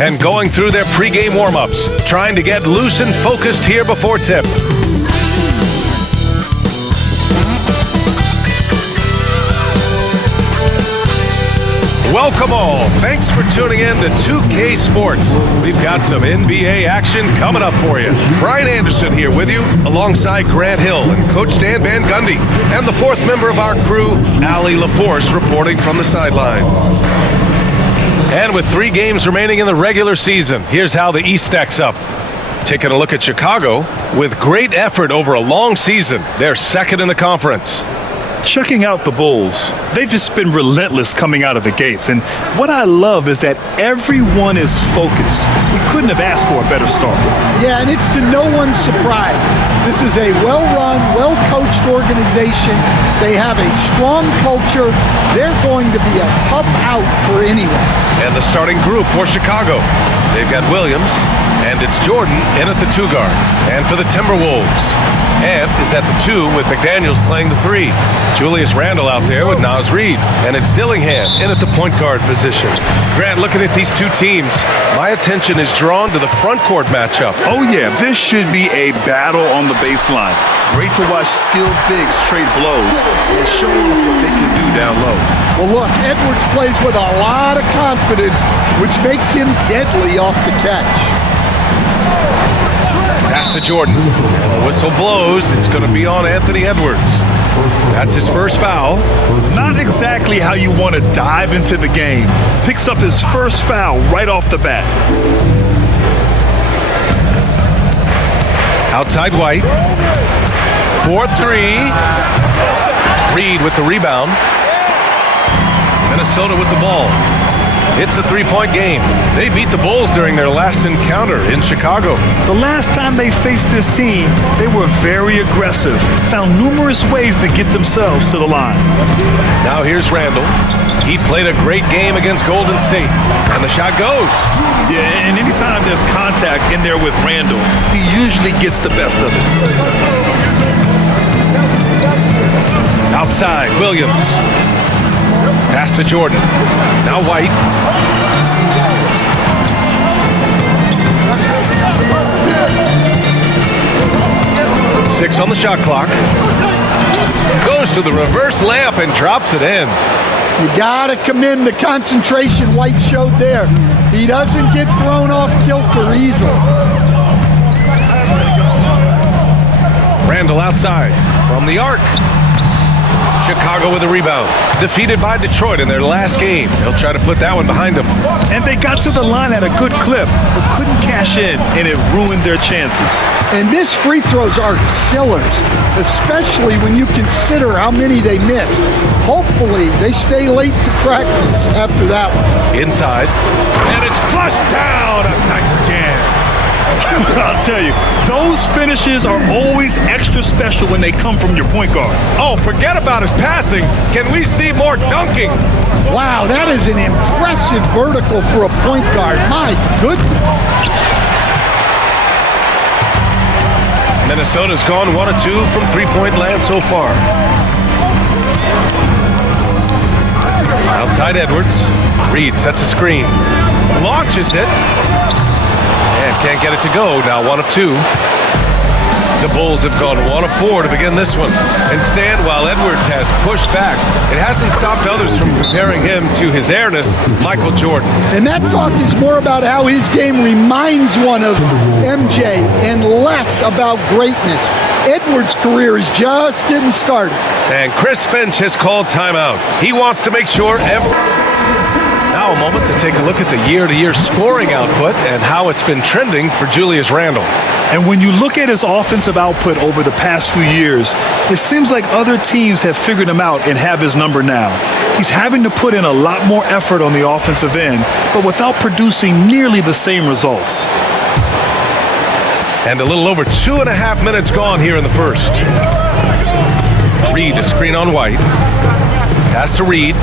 and going through their pregame warm-ups, trying to get loose and focused here before tip. Welcome all. Thanks for tuning in to HIige Sports. We've got some NBA action coming up for you. Brian Anderson here with you, alongside Grant Hill and Coach Dan Van Gundy, and the fourth member of our crew, Allie LaForce, reporting from the sidelines. And with 3 games remaining in the regular season, here's how the East stacks up. Taking a look at Chicago, with great effort over a long season, they're second in the conference. Checking out the Bulls, they've just been relentless coming out of the gates. And what I love is that everyone is focused. We couldn't have asked for a better start. Yeah, and it's to no one's surprise. This is a well-run, well-coached organization. They have a strong culture. They're going to be a tough out for anyone. And the starting group for Chicago. They've got Williams, and it's Jordan in at the 2 guard. And for the Timberwolves, Ant is at the 2 with McDaniels playing the 3. Julius Randle out there with Naz Reid. And it's Dillingham in at the point guard position. Grant, looking at these 2 teams, my attention is drawn to the front court matchup. Oh yeah, this should be a battle on the baseline. Great to watch skilled bigs trade blows and show them what they can do down low. Well, look, Edwards plays with a lot of confidence, which makes him deadly off the catch. Pass to Jordan. And the whistle blows. It's going to be on Anthony Edwards. That's his first foul. Not exactly how you want to dive into the game. Picks up his first foul right off the bat. Outside White. 4-3. Reid with the rebound. Minnesota with the ball. It's a 3-point game. They beat the Bulls during their last encounter in Chicago. The last time they faced this team, they were very aggressive, found numerous ways to get themselves to the line. Now here's Randle. He played a great game against Golden State, and the shot goes. Yeah, and anytime there's contact in there with Randle, he usually gets the best of it. Outside, Williams. Pass to Jordan. Now White. Six on the shot clock. Goes to the reverse layup and drops it in. You gotta commend the concentration White showed there. He doesn't get thrown off kilter easily. Randle outside from the arc. Chicago with a rebound. Defeated by Detroit in their last game. They'll try to put that one behind them. And they got to the line at a good clip, but couldn't cash in, and it ruined their chances. And missed free throws are killers, especially when you consider how many they missed. Hopefully, they stay late to practice after that one. Inside. And it's flushed down. A nice jam. I'll tell you, those finishes are always extra special when they come from your point guard. Oh, forget about his passing. Can we see more dunking? Wow, that is an impressive vertical for a point guard. My goodness. Minnesota's gone 1 of 2 from 3-point land so far. Outside Edwards. Reid sets a screen. Launches it. And can't get it to go. Now 1 of 2. The Bulls have gone 1 of 4 to begin this one. And while Edwards has pushed back, it hasn't stopped others from comparing him to his airness, Michael Jordan. And that talk is more about how his game reminds one of MJ and less about greatness. Edwards' career is just getting started. And Chris Finch has called timeout. He wants to make sure Now a moment to take a look at the year-to-year scoring output and how it's been trending for Julius Randle. And when you look at his offensive output over the past few years, it seems like other teams have figured him out and have his number now. He's having to put in a lot more effort on the offensive end, but without producing nearly the same results. And a little over 2.5 minutes gone here in the first. Reid, a screen on White. Pass to Reid.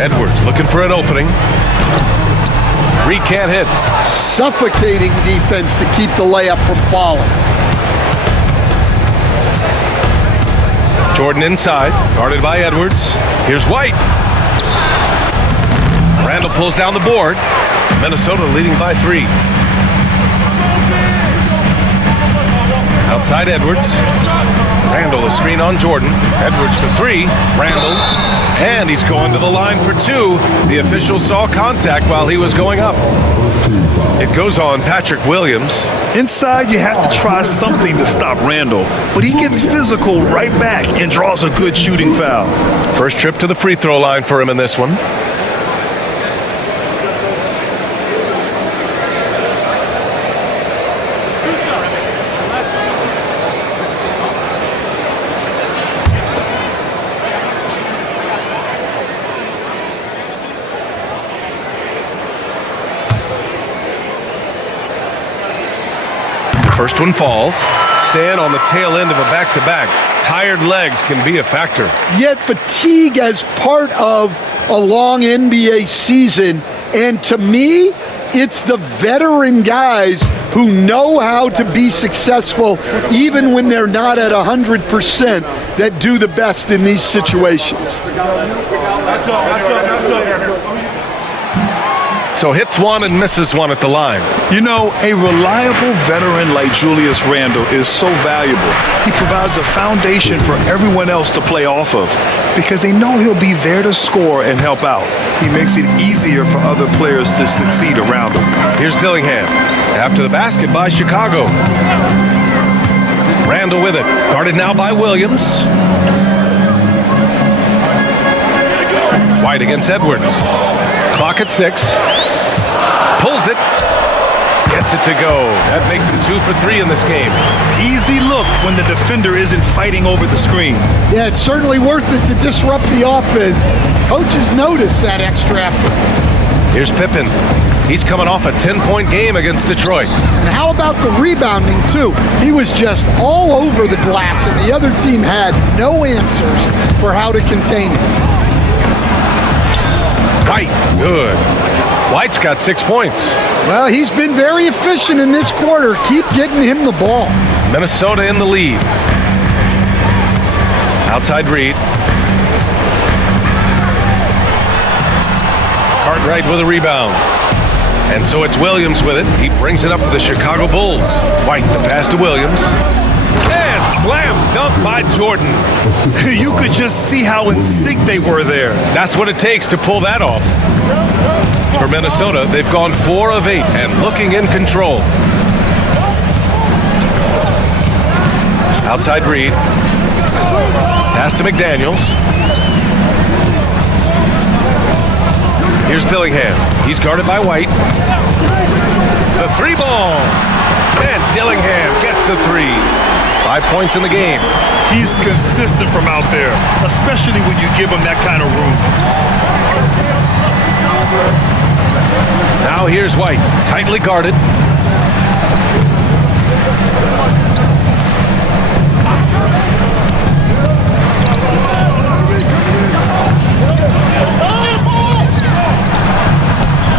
Edwards looking for an opening. Reid can't hit. Suffocating defense to keep the layup from falling. Jordan inside, guarded by Edwards. Here's White. pulls down the board. Minnesota leading by 3. Outside Edwards. Randall, a screen on Jordan. Edwards for 3. Randall. And he's going to the line for 2. The official saw contact while he was going up. It goes on Patrick Williams. Inside, you have to try something to stop Randall, but he gets physical right back and draws a good shooting foul. First trip to the free throw line for him in this one. First one falls. Stan on the tail end of a back-to-back. Tired legs can be a factor. Yet fatigue as part of a long NBA season. And to me, it's the veteran guys who know how to be successful even when they're not at 100% that do the best in these situations. That's up. So hits one and misses one at the line. You know, a reliable veteran like Julius Randle is so valuable. He provides a foundation for everyone else to play off of because they know he'll be there to score and help out. He makes it easier for other players to succeed around him. Here's Dillingham. After the basket by Chicago. Randle with it. Guarded now by Williams. White against Edwards. Clock at 6. Pulls it. Gets it to go. That makes him 2 for 3 in this game. Easy look when the defender isn't fighting over the screen. Yeah, it's certainly worth it to disrupt the offense. Coaches notice that extra effort. Here's Pippen. He's coming off a 10-point game against Detroit. And how about the rebounding, too? He was just all over the glass, and the other team had no answers for how to contain him. White, good. White's got 6 points. Well, he's been very efficient in this quarter. Keep getting him the ball. Minnesota in the lead. Outside Reed. Cartwright with a rebound. And so it's Williams with it. He brings it up for the Chicago Bulls. White, the pass to Williams. And slam dunk by Jordan. You could just see how in sync they were there. That's what it takes to pull that off. For Minnesota, they've gone 4 of 8 and looking in control. Outside Reed. Pass to McDaniels. Here's Dillingham. He's guarded by White. The 3-ball. And Dillingham gets the 3. 5 points in the game. He's consistent from out there, especially when you give him that kind of room. Now here's White, tightly guarded.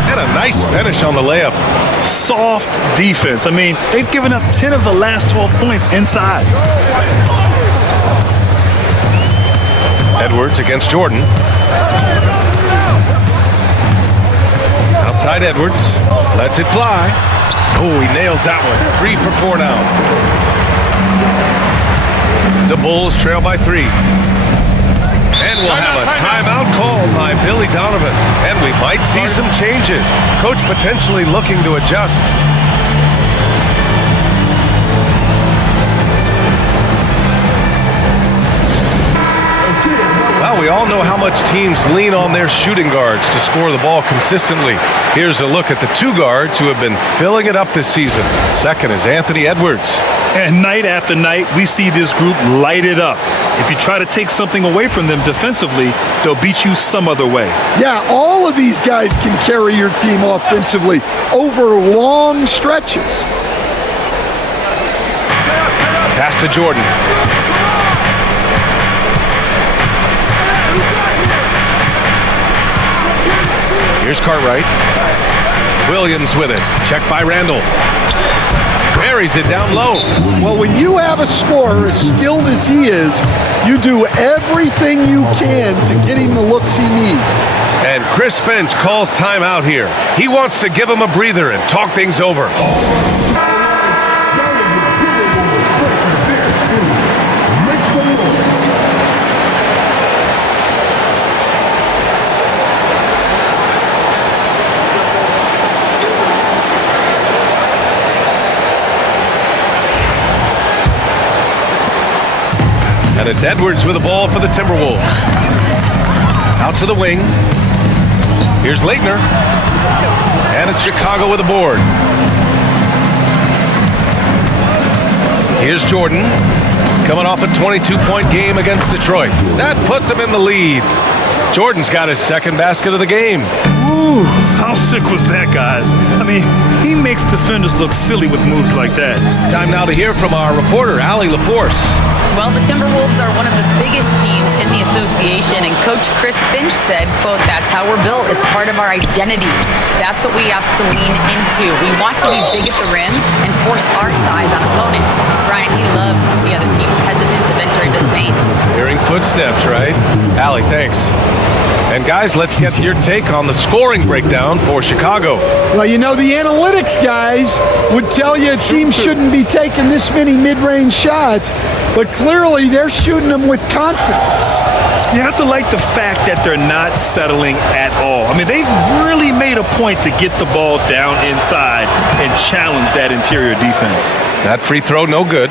And a nice finish on the layup. Soft defense. I mean, they've given up 10 of the last 12 points inside. Edwards against Jordan. Outside Edwards, lets it fly. Oh, he nails that one. 3 for 4 now. The Bulls trail by 3. And we'll have a timeout called by Billy Donovan. And we might see some changes. Coach potentially looking to adjust. Well, we all know how much teams lean on their shooting guards to score the ball consistently. Here's a look at the 2 guards who have been filling it up this season. Second is Anthony Edwards. And night after night, we see this group light it up. If you try to take something away from them defensively, they'll beat you some other way. Yeah, all of these guys can carry your team offensively over long stretches. Pass to Jordan. Here's Cartwright. Williams with it. Check by Randall. Buries it down low. Well, when you have a scorer as skilled as he is, you do everything you can to get him the looks he needs. And Chris Finch calls timeout here. He wants to give him a breather and talk things over. And it's Edwards with the ball for the Timberwolves. Out to the wing. Here's Leitner. And it's Chicago with the board. Here's Jordan. Coming off a 22-point game against Detroit. That puts him in the lead. Jordan's got his second basket of the game. Ooh, how sick was that, guys? I mean, he makes defenders look silly with moves like that. Time now to hear from our reporter, Allie LaForce. Well, the Timberwolves are one of the biggest teams in the association, and Coach Chris Finch said, quote, "That's how we're built. It's part of our identity. That's what we have to lean into. We want to be big at the rim and force our size on opponents." Brian, he loves to see other teams hesitant to venture into the paint. Hearing footsteps, right? Allie, thanks. And guys, let's get your take on the scoring breakdown for Chicago. Well, you know, the analytics guys would tell you a team shouldn't be taking this many mid-range shots, but clearly they're shooting them with confidence. You have to like the fact that they're not settling at all. I mean, they've really made a point to get the ball down inside and challenge that interior defense. That free throw, no good.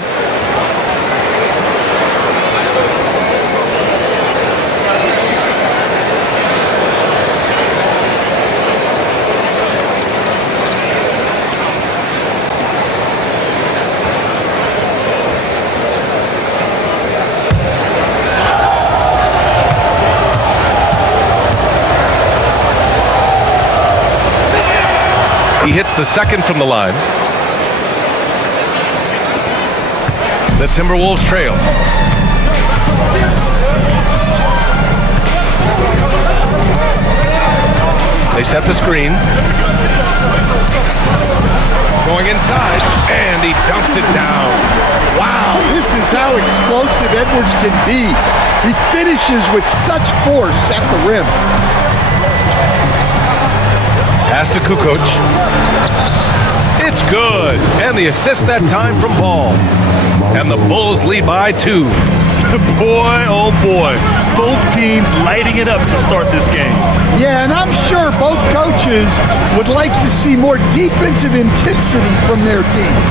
He hits the second from the line. The Timberwolves trail. They set the screen. Going inside, and he dunks it down. Wow, this is how explosive Edwards can be. He finishes with such force at the rim. Pass to Kukoc. It's good. And the assist that time from Ball. And the Bulls lead by 2. Boy, oh boy. Both teams lighting it up to start this game. Yeah, and I'm sure both coaches would like to see more defensive intensity from their teams.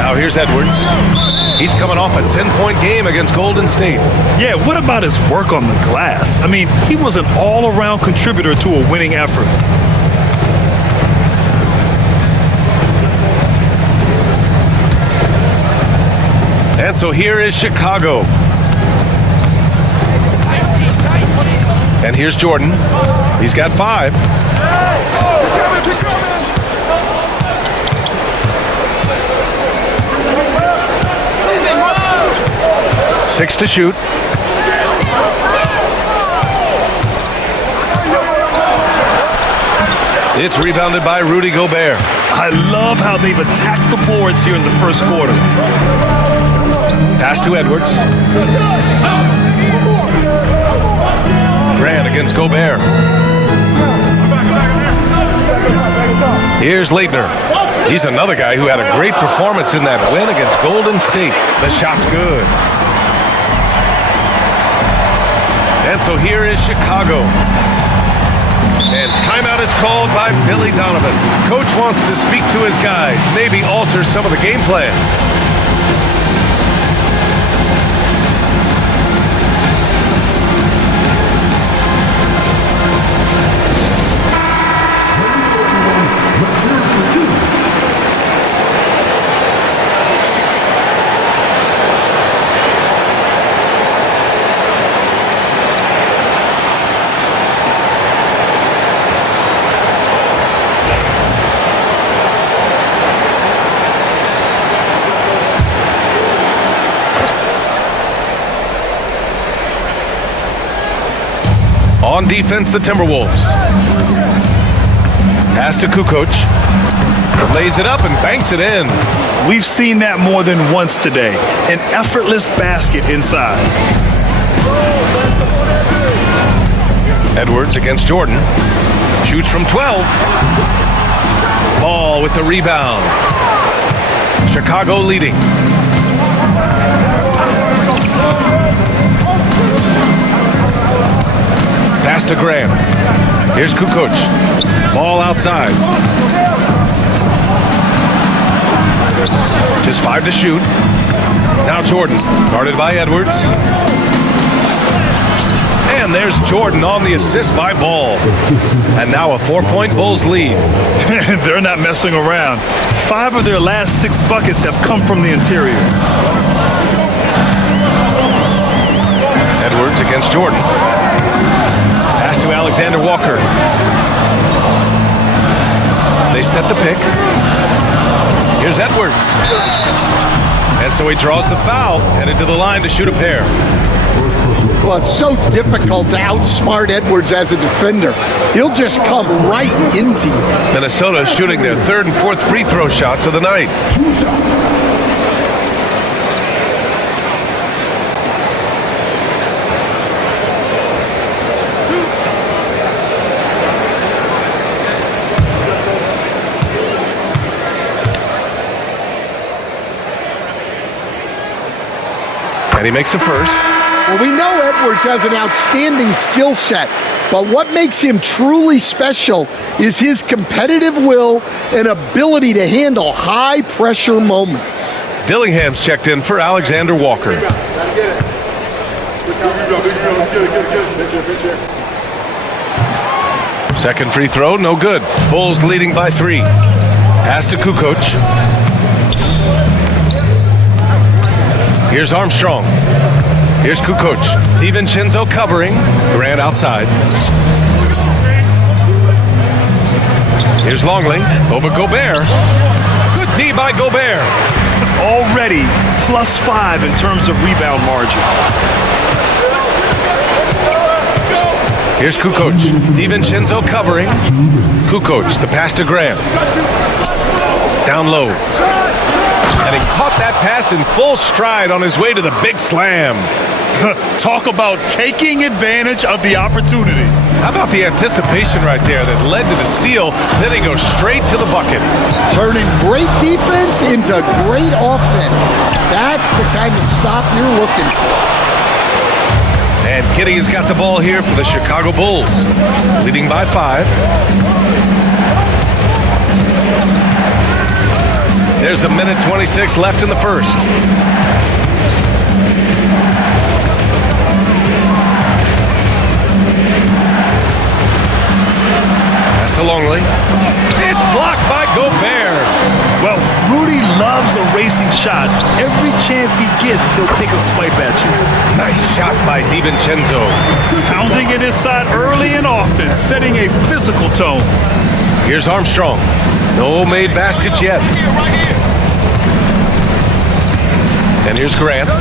Now here's Edwards. He's coming off a 10-point game against Golden State. Yeah, what about his work on the glass? I mean, he was an all-around contributor to a winning effort. And so here is Chicago. And here's Jordan. He's got 5. Six to shoot. It's rebounded by Rudy Gobert. I love how they've attacked the boards here in the first quarter. Pass to Edwards. Grant against Gobert. Here's Leitner. He's another guy who had a great performance in that win against Golden State. The shot's good. And so here is Chicago. And timeout is called by Billy Donovan. Coach wants to speak to his guys, maybe alter some of the game plan. On defense, the Timberwolves. Pass to Kukoc. Lays it up and banks it in. We've seen that more than once today. An effortless basket inside. Edwards against Jordan. Shoots from 12. Ball with the rebound. Chicago leading. Pass to Graham. Here's Kukoc. Ball outside. Just 5 to shoot. Now Jordan, guarded by Edwards. And there's Jordan on the assist by Ball. And now a 4-point Bulls lead. They're not messing around. 5 of their last 6 buckets have come from the interior. Edwards against Jordan. Pass to Alexander Walker. They set the pick. Here's Edwards. And so he draws the foul, headed to the line to shoot a pair. Well, it's so difficult to outsmart Edwards as a defender. He'll just come right into you. Minnesota shooting their 3rd and 4th free throw shots of the night. And he makes a first. Well, we know Edwards has an outstanding skill set, but what makes him truly special is his competitive will and ability to handle high-pressure moments. Dillingham's checked in for Alexander Walker. Second free throw, no good. Bulls leading by 3. Pass to Kukoc. Here's Armstrong. Here's Kukoc. DiVincenzo covering. Grant outside. Here's Longley over Gobert. Good D by Gobert. Already +5 in terms of rebound margin. Here's Kukoc. DiVincenzo covering. Kukoc, the pass to Graham. Down low. And he caught that pass in full stride on his way to the big slam. Talk about taking advantage of the opportunity. How about the anticipation right there that led to the steal? Then he goes straight to the bucket. Turning great defense into great offense. That's the kind of stop you're looking for. And Giddey's got the ball here for the Chicago Bulls, leading by 5. There's a minute 26 left in the first. Pass to Longley. It's blocked by Gobert. Well, Rudy loves erasing shots. Every chance he gets, he'll take a swipe at you. Nice shot by DiVincenzo. Pounding it inside early and often, setting a physical tone. Here's Armstrong. No made baskets yet. And here's Grant. Got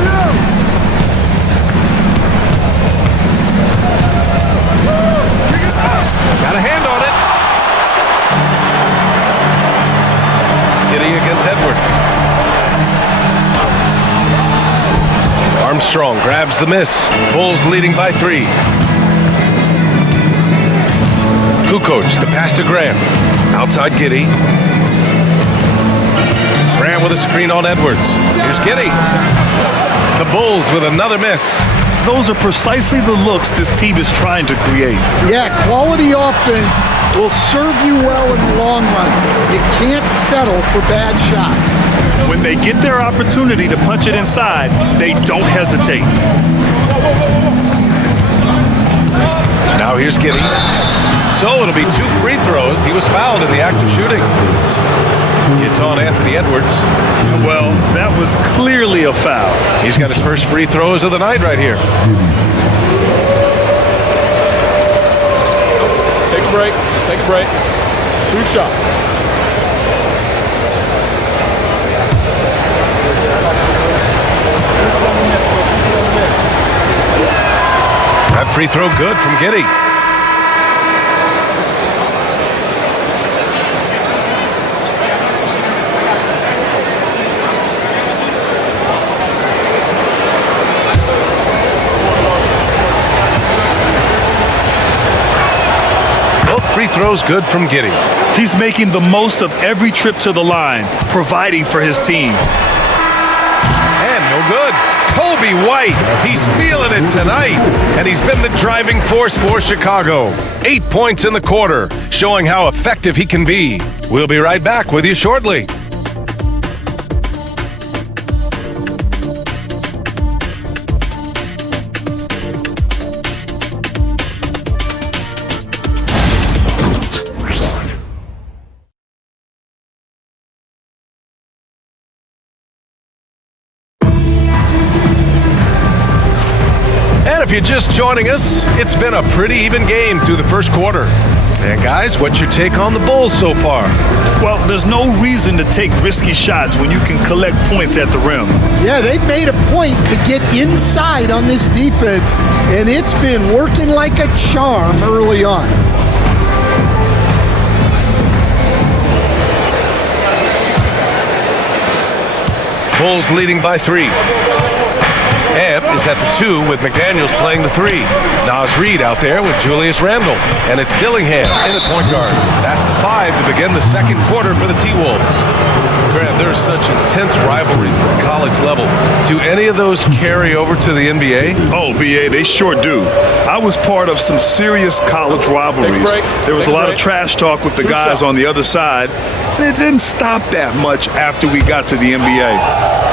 a hand on it. Giddey against Edwards. Armstrong grabs the miss. Bulls leading by 3. Kukoc, the pass to Graham. Outside Giddey. Graham with a screen on Edwards. Here's Giddey. The Bulls with another miss. Those are precisely the looks this team is trying to create. Yeah, quality offense will serve you well in the long run. You can't settle for bad shots. When they get their opportunity to punch it inside, they don't hesitate. Now here's Giddey. So it'll be 2 free throws. He was fouled in the act of shooting. It's on Anthony Edwards. Well, that was clearly a foul. He's got his first free throws of the night right here. Take a break. Take a break. 2 shots. That free throw good from Giddey. throw's good from Giddey. He's making the most of every trip to the line, providing for his team. And no good. Kobe White, he's feeling it tonight, and he's been the driving force for Chicago. 8 points in the quarter, showing how effective he can be. We'll be right back with you shortly. If you're just joining us, it's been a pretty even game through the first quarter. And guys, what's your take on the Bulls so far? Well, there's no reason to take risky shots when you can collect points at the rim. Yeah, they've made a point to get inside on this defense, and it's been working like a charm early on. Bulls leading by 3. Ebb is at the 2 with McDaniels playing the 3. Naz Reid out there with Julius Randle. And it's Dillingham in at point guard. That's the 5 to begin the second quarter for the T-Wolves. Grant, there's such intense rivalries at the college level. Do any of those carry over to the NBA? Oh, BA, they sure do. I was part of some serious college rivalries. There was a lot of trash talk with the guys on the other side, and it didn't stop that much after we got to the NBA.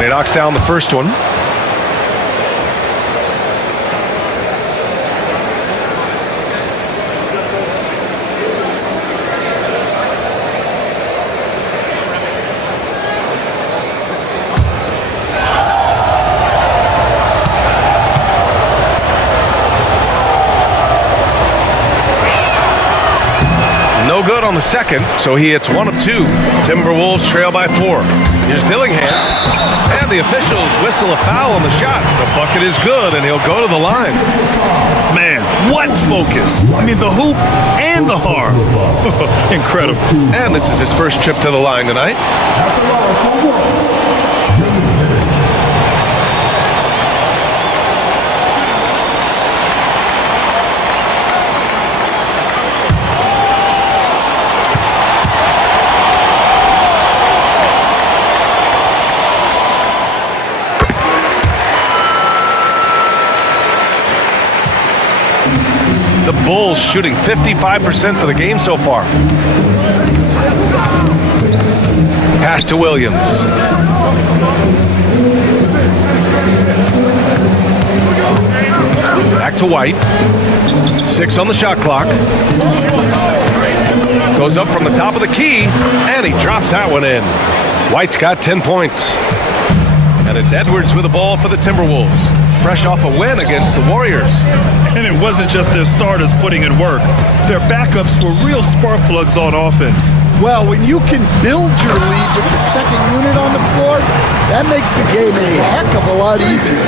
He knocks down the first one. No good on the second, so he hits 1 of 2. Timberwolves trail by 4. Here's Dillingham, and the officials whistle a foul on the shot. The bucket is good, and he'll go to the line. Man, what focus! I mean, the hoop and the harm. Incredible. And this is his first trip to the line tonight. The Bulls shooting 55% for the game so far. Pass to Williams. Back to White. 6 on the shot clock. Goes up from the top of the key, and he drops that one in. White's got 10 points. And it's Edwards with the ball for the Timberwolves. Fresh off a win against the Warriors. And it wasn't just their starters putting in work. Their backups were real spark plugs on offense. Well, when you can build your lead with the second unit on the floor, that makes the game a heck of a lot easier.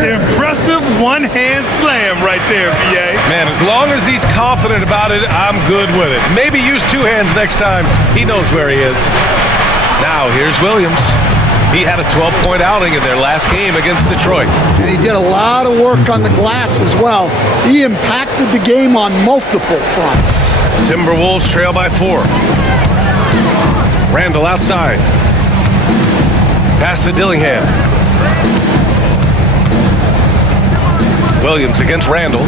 Impressive one-hand slam right there, BA. Man, as long as he's confident about it, I'm good with it. Maybe use 2 hands next time. He knows where he is. Now, here's Williams. He had a 12-point outing in their last game against Detroit. And he did a lot of work on the glass as well. He impacted the game on multiple fronts. Timberwolves trail by 4. Randle outside. Pass to Dillingham. Williams against Randle.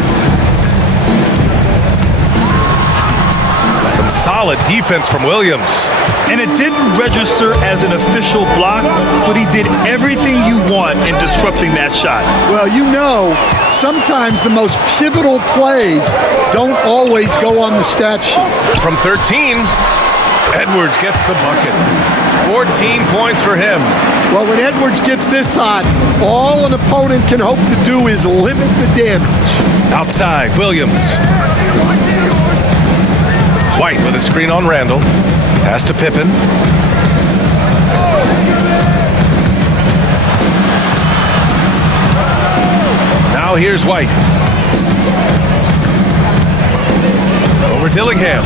Some solid defense from Williams. And it didn't register as an official block, but he did everything you want in disrupting that shot. Well, you know, sometimes the most pivotal plays don't always go on the stat sheet. From 13, Edwards gets the bucket. 14 points for him. Well, when Edwards gets this hot, all an opponent can hope to do is limit the damage. Outside, Williams. White with a screen on Randle. Pass to Pippen. Now here's White. Over Dillingham.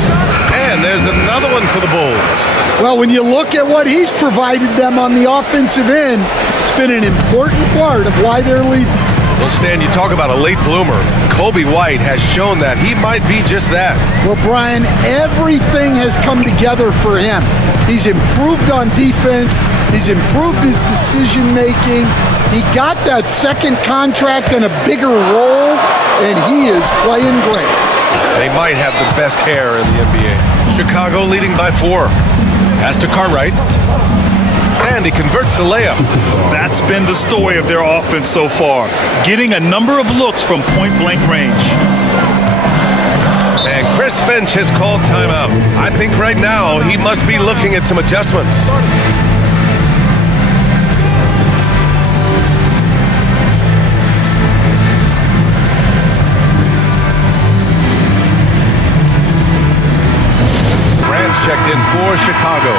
And there's another one for the Bulls. Well, when you look at what he's provided them on the offensive end, it's been an important part of why they're leading. Well, Stan, you talk about a late bloomer. Kobe White has shown that he might be just that. Well, Brian, everything has come together for him. He's improved on defense. He's improved his decision-making. He got that second contract and a bigger role, and he is playing great. They might have the best hair in the NBA. Chicago leading by 4. Pass to Cartwright. And he converts the layup. That's been the story of their offense so far, getting a number of looks from point-blank range. And Chris Finch has called timeout. I think right now he must be looking at some adjustments. Checked in for Chicago.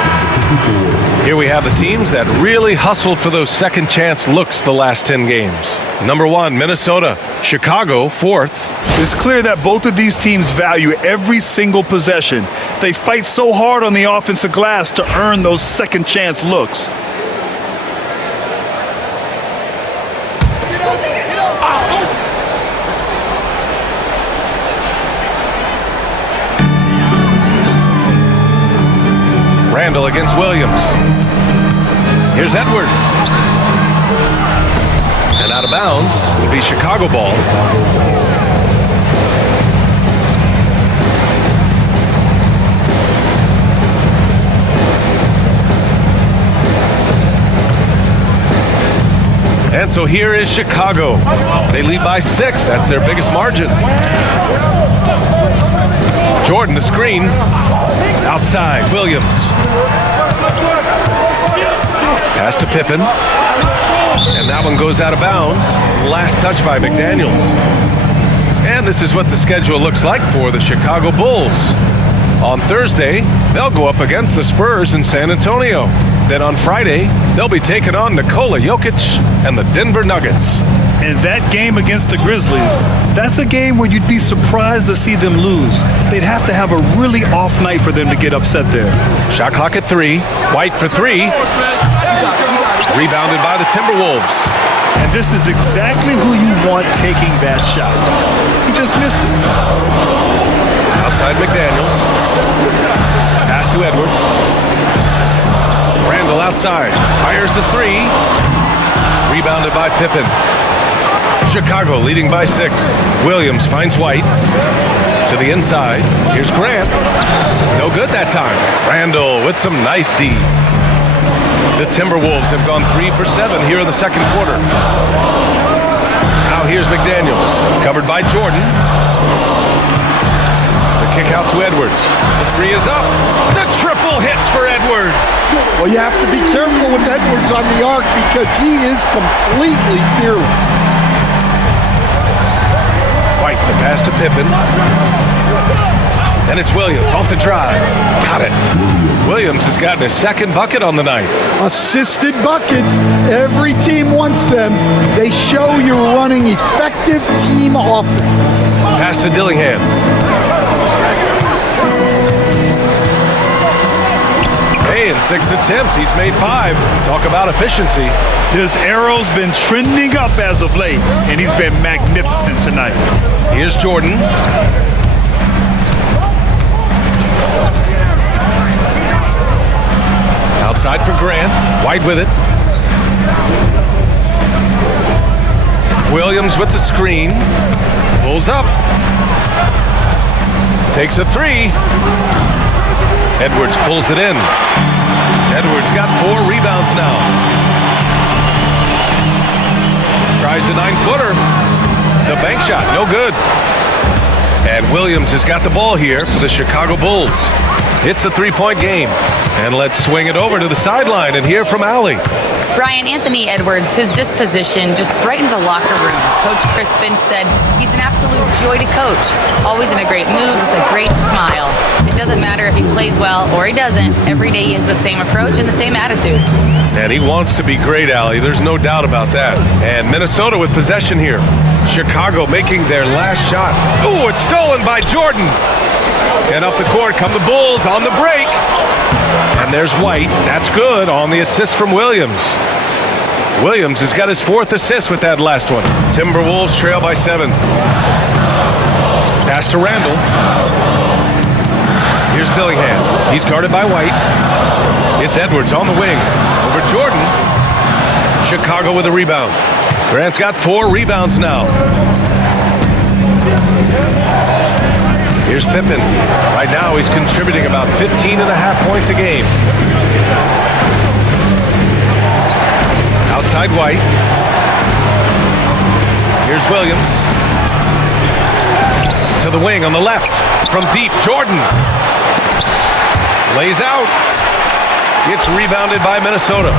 Here we have the teams that really hustled for those second chance looks the last 10 games. Number 1, Minnesota. Chicago, 4th. It's clear that both of these teams value every single possession. They fight so hard on the offensive glass to earn those second chance looks. Randall against Williams. Here's Edwards. And out of bounds. It'll be Chicago ball. And so here is Chicago. They lead by 6. That's their biggest margin. Jordan, the screen. Outside, Williams. Pass to Pippen. And that one goes out of bounds. Last touch by McDaniels. And this is what the schedule looks like for the Chicago Bulls. On Thursday, they'll go up against the Spurs in San Antonio. Then on Friday, they'll be taking on Nikola Jokic and the Denver Nuggets. And that game against the Grizzlies, that's a game where you'd be surprised to see them lose. They'd have to have a really off night for them to get upset there. Shot clock at 3. White for 3. Rebounded by the Timberwolves. And this is exactly who you want taking that shot. He just missed it. Outside McDaniels. Pass to Edwards. Randall outside. Fires the 3. Rebounded by Pippen. Chicago leading by 6. Williams finds White. To the inside. Here's Grant. No good that time. Randall with some nice D. The Timberwolves have gone 3 for 7 here in the second quarter. Now here's McDaniels. Covered by Jordan. The kick out to Edwards. The 3 is up. The triple hits for Edwards. Well, you have to be careful with Edwards on the arc because he is completely fearless. White, the pass to Pippen. And it's Williams off the drive. Got it. Williams has gotten his second bucket on the night. Assisted buckets. Every team wants them. They show you're running effective team offense. Pass to Dillingham. Hey, in 6 attempts, he's made 5. Talk about efficiency. His arrow's been trending up as of late, and he's been magnificent tonight. Here's Jordan. Outside for Grant. White with it. Williams with the screen. Pulls up. Takes a 3. Edwards pulls it in. Edwards got 4 rebounds now. Tries the 9-footer. The bank shot, no good. And Williams has got the ball here for the Chicago Bulls. It's a 3-point game. And let's swing it over to the sideline and hear from Allie. Brian, Anthony Edwards, his disposition just brightens a locker room. Coach Chris Finch said he's an absolute joy to coach, always in a great mood with a great smile. It doesn't matter if he plays well or he doesn't. Every day he has the same approach and the same attitude. And he wants to be great, Allie. There's no doubt about that. And Minnesota with possession here. Chicago making their last shot. Ooh, it's stolen by Jordan. And up the court come the Bulls on the break. And there's White. That's good on the assist from Williams. Williams has got his 4th assist with that last one. Timberwolves trail by 7. Pass to Randall. Here's Dillingham. He's guarded by White. It's Edwards on the wing. Over Jordan. Chicago with a rebound. Grant's got 4 rebounds now. Here's Pippen. Right now he's contributing about 15.5 points a game. Outside White. Here's Williams. To the wing on the left. From deep, Jordan. Lays out. It's rebounded by Minnesota.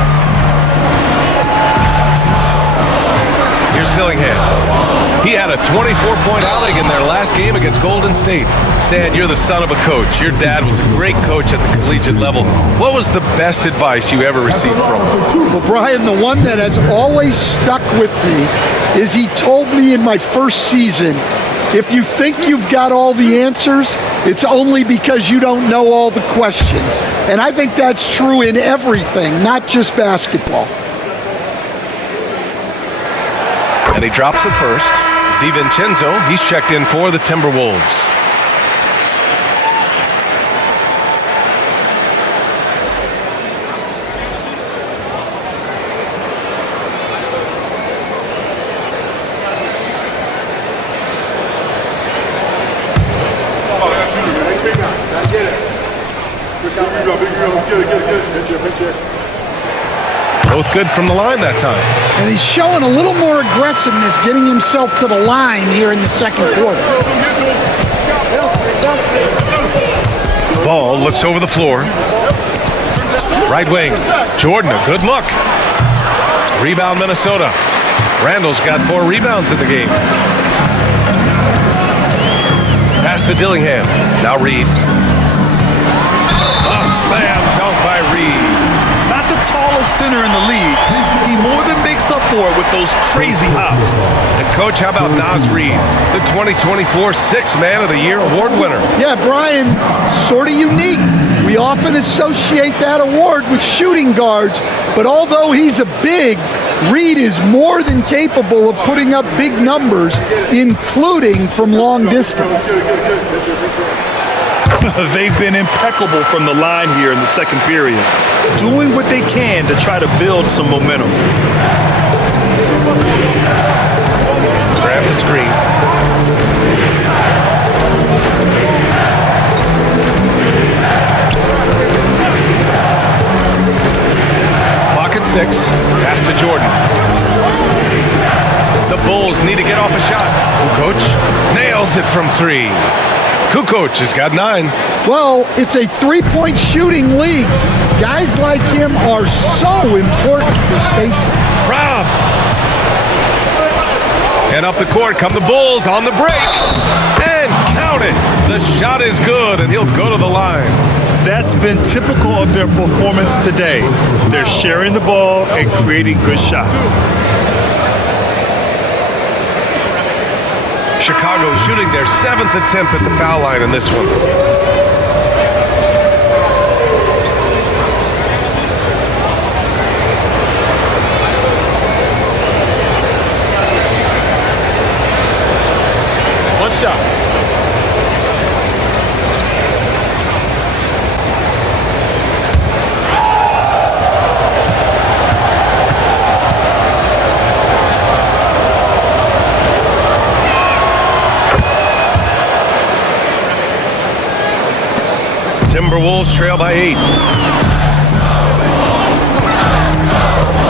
Here's Dillingham. He had a 24-point outing in their last game against Golden State. Stan, you're the son of a coach. Your dad was a great coach at the collegiate level. What was the best advice you ever received from him? Well, Brian, the one that has always stuck with me is he told me in my first season, if you think you've got all the answers, it's only because you don't know all the questions. And I think that's true in everything, not just basketball. And he drops it first. DiVincenzo, he's checked in for the Timberwolves. Both good from the line that time. And he's showing a little more aggressiveness getting himself to the line here in the second quarter. Ball looks over the floor. Right wing. Jordan, a good look. Rebound Minnesota. Randall's got 4 rebounds in the game. Pass to Dillingham. Now Reed. A slam dunk by Reed. Not the tallest center in the league. He more than makes up for it with those crazy hops. And Coach, how about Naz Reid, the 2024 Sixth Man of the Year award winner? Yeah, Brian, sort of unique. We often associate that award with shooting guards, but although he's a big, Reed is more than capable of putting up big numbers, including from long distance. They've been impeccable from the line here in the second period, doing what they can to try to build some momentum. Grab the screen. Clock at 6. Pass to Jordan. The Bulls need to get off a shot. Kukoc nails it from 3. Kukoc has got 9. Well, it's a three-point shooting league. Guys like him are so important for spacing. Robbed. And up the court come the Bulls on the break. And count it. The shot is good, and he'll go to the line. That's been typical of their performance today. They're sharing the ball and creating good shots. Chicago shooting their 7th attempt at the foul line in this one. One shot. Timberwolves trail by 8.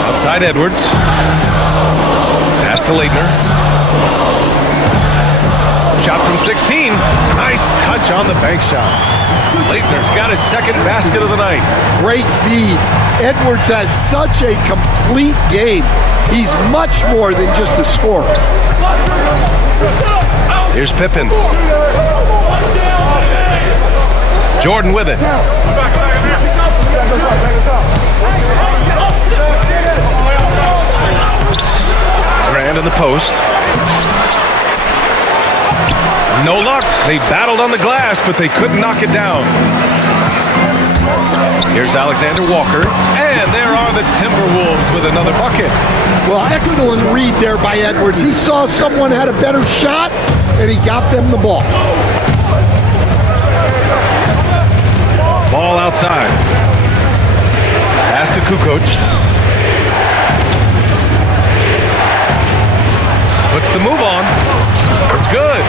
Outside Edwards. Pass to Leitner. Shot from 16. Nice touch on the bank shot. Leitner's got his second basket of the night. Great feed. Edwards has such a complete game. He's much more than just a scorer. Here's Pippen. Jordan with it. Grant in the post. No luck. They battled on the glass, but they couldn't knock it down. Here's Alexander Walker. And there are the Timberwolves with another bucket. Well, excellent read there by Edwards. He saw someone had a better shot, and he got them the ball. Ball outside. Pass to Kukoc. Puts the move on. It's good.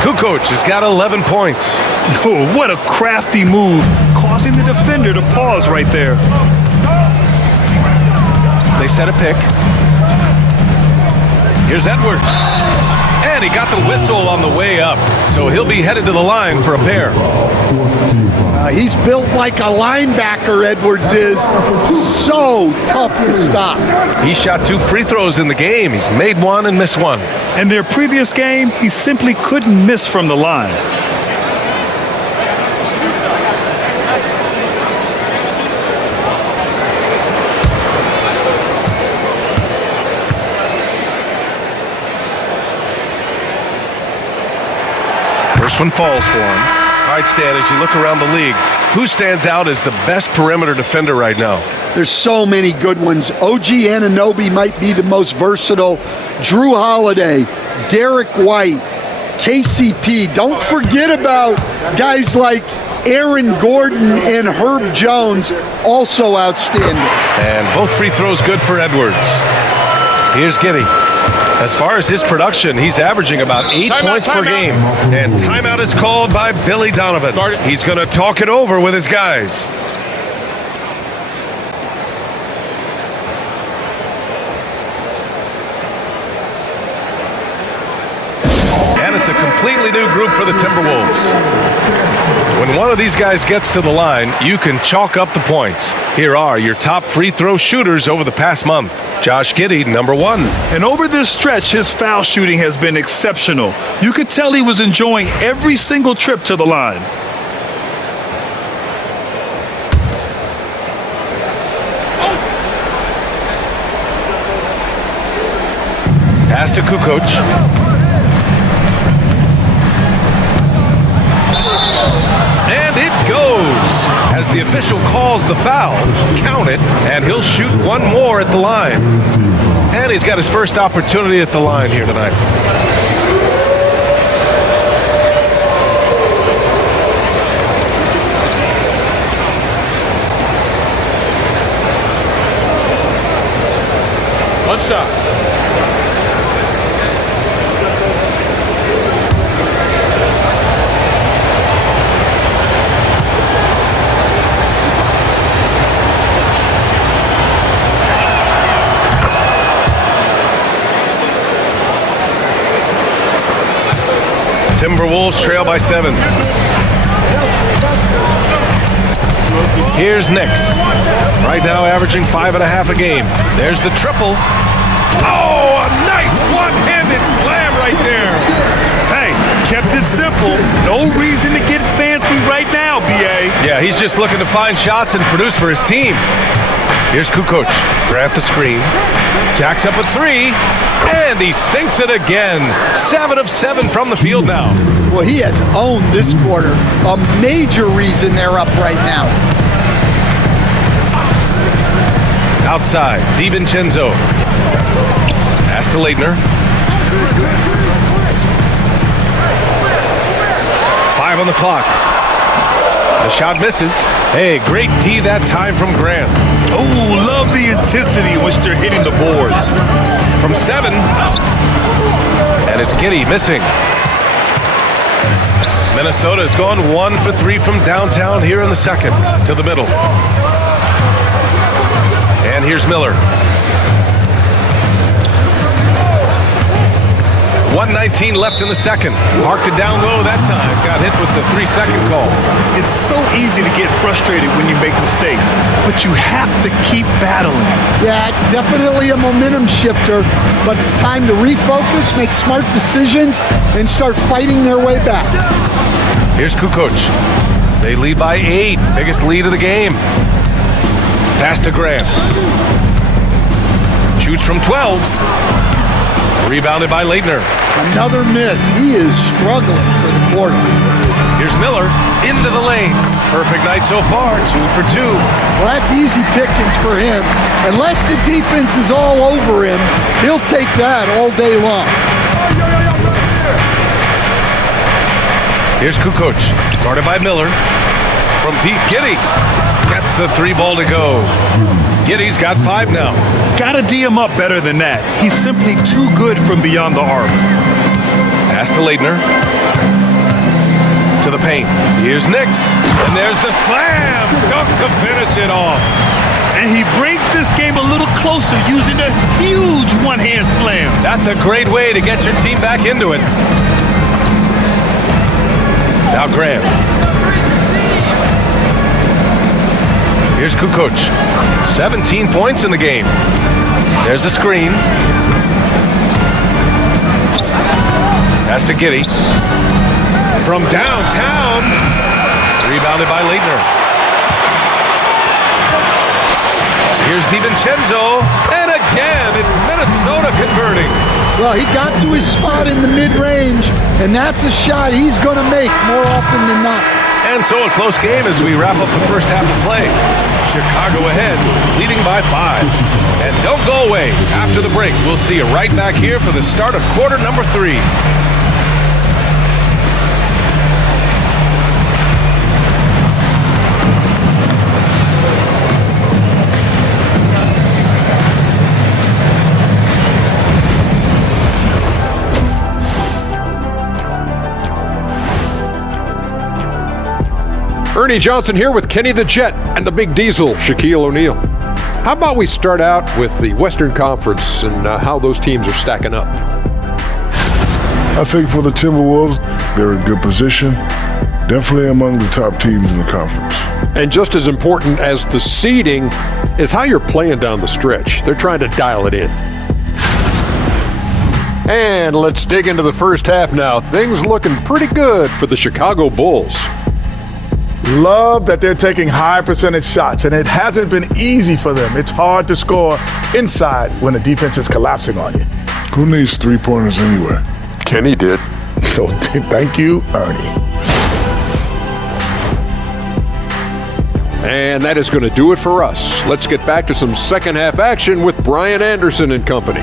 Kukoc has got 11 points. Oh, what a crafty move, causing the defender to pause right there. They set a pick. Here's Edwards. And he got the whistle on the way up, so he'll be headed to the line for a pair. He's built like a linebacker, Edwards is. So tough to stop. He shot 2 free throws in the game. He's made one and missed one. In their previous game, he simply couldn't miss from the line. First one falls for him. All right, Stan, as you look around the league, who stands out as the best perimeter defender right now? There's so many good ones. OG Anunoby might be the most versatile. Drew Holiday, Derek White, KCP. Don't forget about guys like Aaron Gordon and Herb Jones, also outstanding. And both free throws good for Edwards. Here's Giddey. As far as his production, he's averaging about 8 points per game. And timeout is called by Billy Donovan. He's going to talk it over with his guys. And it's a completely new group for the Timberwolves. When one of these guys gets to the line, you can chalk up the points. Here are your top free throw shooters over the past month. Josh Giddey, number 1. And over this stretch, his foul shooting has been exceptional. You could tell he was enjoying every single trip to the line. Pass to Kukoc. And it goes. As the official calls the foul, count it, and he'll shoot one more at the line. And he's got his first opportunity at the line here tonight. One shot. Timberwolves trail by 7. Here's Nix. Right now averaging 5.5 a game. There's the triple. Oh, a nice one-handed slam right there. Hey, kept it simple. No reason to get fancy right now, B.A. Yeah, he's just looking to find shots and produce for his team. Here's Kukoc. Grant the screen. Jacks up a 3. And he sinks it again. 7 of 7 from the field now. Well, he has owned this quarter. A major reason they're up right now. Outside, DiVincenzo. Pass to Leitner. 5 on the clock. The shot misses. Hey, great D that time from Grant. Oh, love the intensity in which they're hitting the boards. From 7. And it's Giddey missing. Minnesota has gone 1 for 3 from downtown here in the second. To the middle. And here's Miller. 1:19 left in the second. Parked it down low that time. Got hit with the 3-second call. It's so easy to get frustrated when you make mistakes, but you have to keep battling. Yeah, it's definitely a momentum shifter, but it's time to refocus, make smart decisions, and start fighting their way back. Here's Kukoc. They lead by 8. Biggest lead of the game. Pass to Grant. Shoots from 12. Rebounded by Leitner. Another miss. He is struggling for the quarter. Here's Miller into the lane. Perfect night so far, 2 for 2. Well, that's easy pickings for him. Unless the defense is all over him, he'll take that all day long. Here's Kukoc, guarded by Miller. From deep, Giddey gets the 3 ball to go. Giddey's got 5 now. Gotta D him up better than that. He's simply too good from beyond the arc. Pass to Leitner. To the paint. Here's Nix. And there's the slam. Dunk to finish it off. And he brings this game a little closer using a huge one-hand slam. That's a great way to get your team back into it. Now Graham. Here's Kukoc. 17 points in the game. There's the screen. Pass to Giddey. From downtown. Rebounded by Leitner. Here's DiVincenzo. And again, it's Minnesota converting. Well, he got to his spot in the mid-range, and that's a shot he's going to make more often than not. And so a close game as we wrap up the first half of play. Chicago ahead, leading by 5. And don't go away. After the break, we'll see you right back here for the start of quarter number 3. Ernie Johnson here with Kenny the Jet and the Big Diesel, Shaquille O'Neal. How about we start out with the Western Conference and how those teams are stacking up? I think for the Timberwolves, they're in good position. Definitely among the top teams in the conference. And just as important as the seeding is how you're playing down the stretch. They're trying to dial it in. And let's dig into the first half now. Things looking pretty good for the Chicago Bulls. Love that they're taking high percentage shots, and it hasn't been easy for them. It's hard to score inside when the defense is collapsing on you. Who needs 3-pointers anyway? Kenny did. So thank you, Ernie. And that is going to do it for us. Let's get back to some second half action with Brian Anderson and company.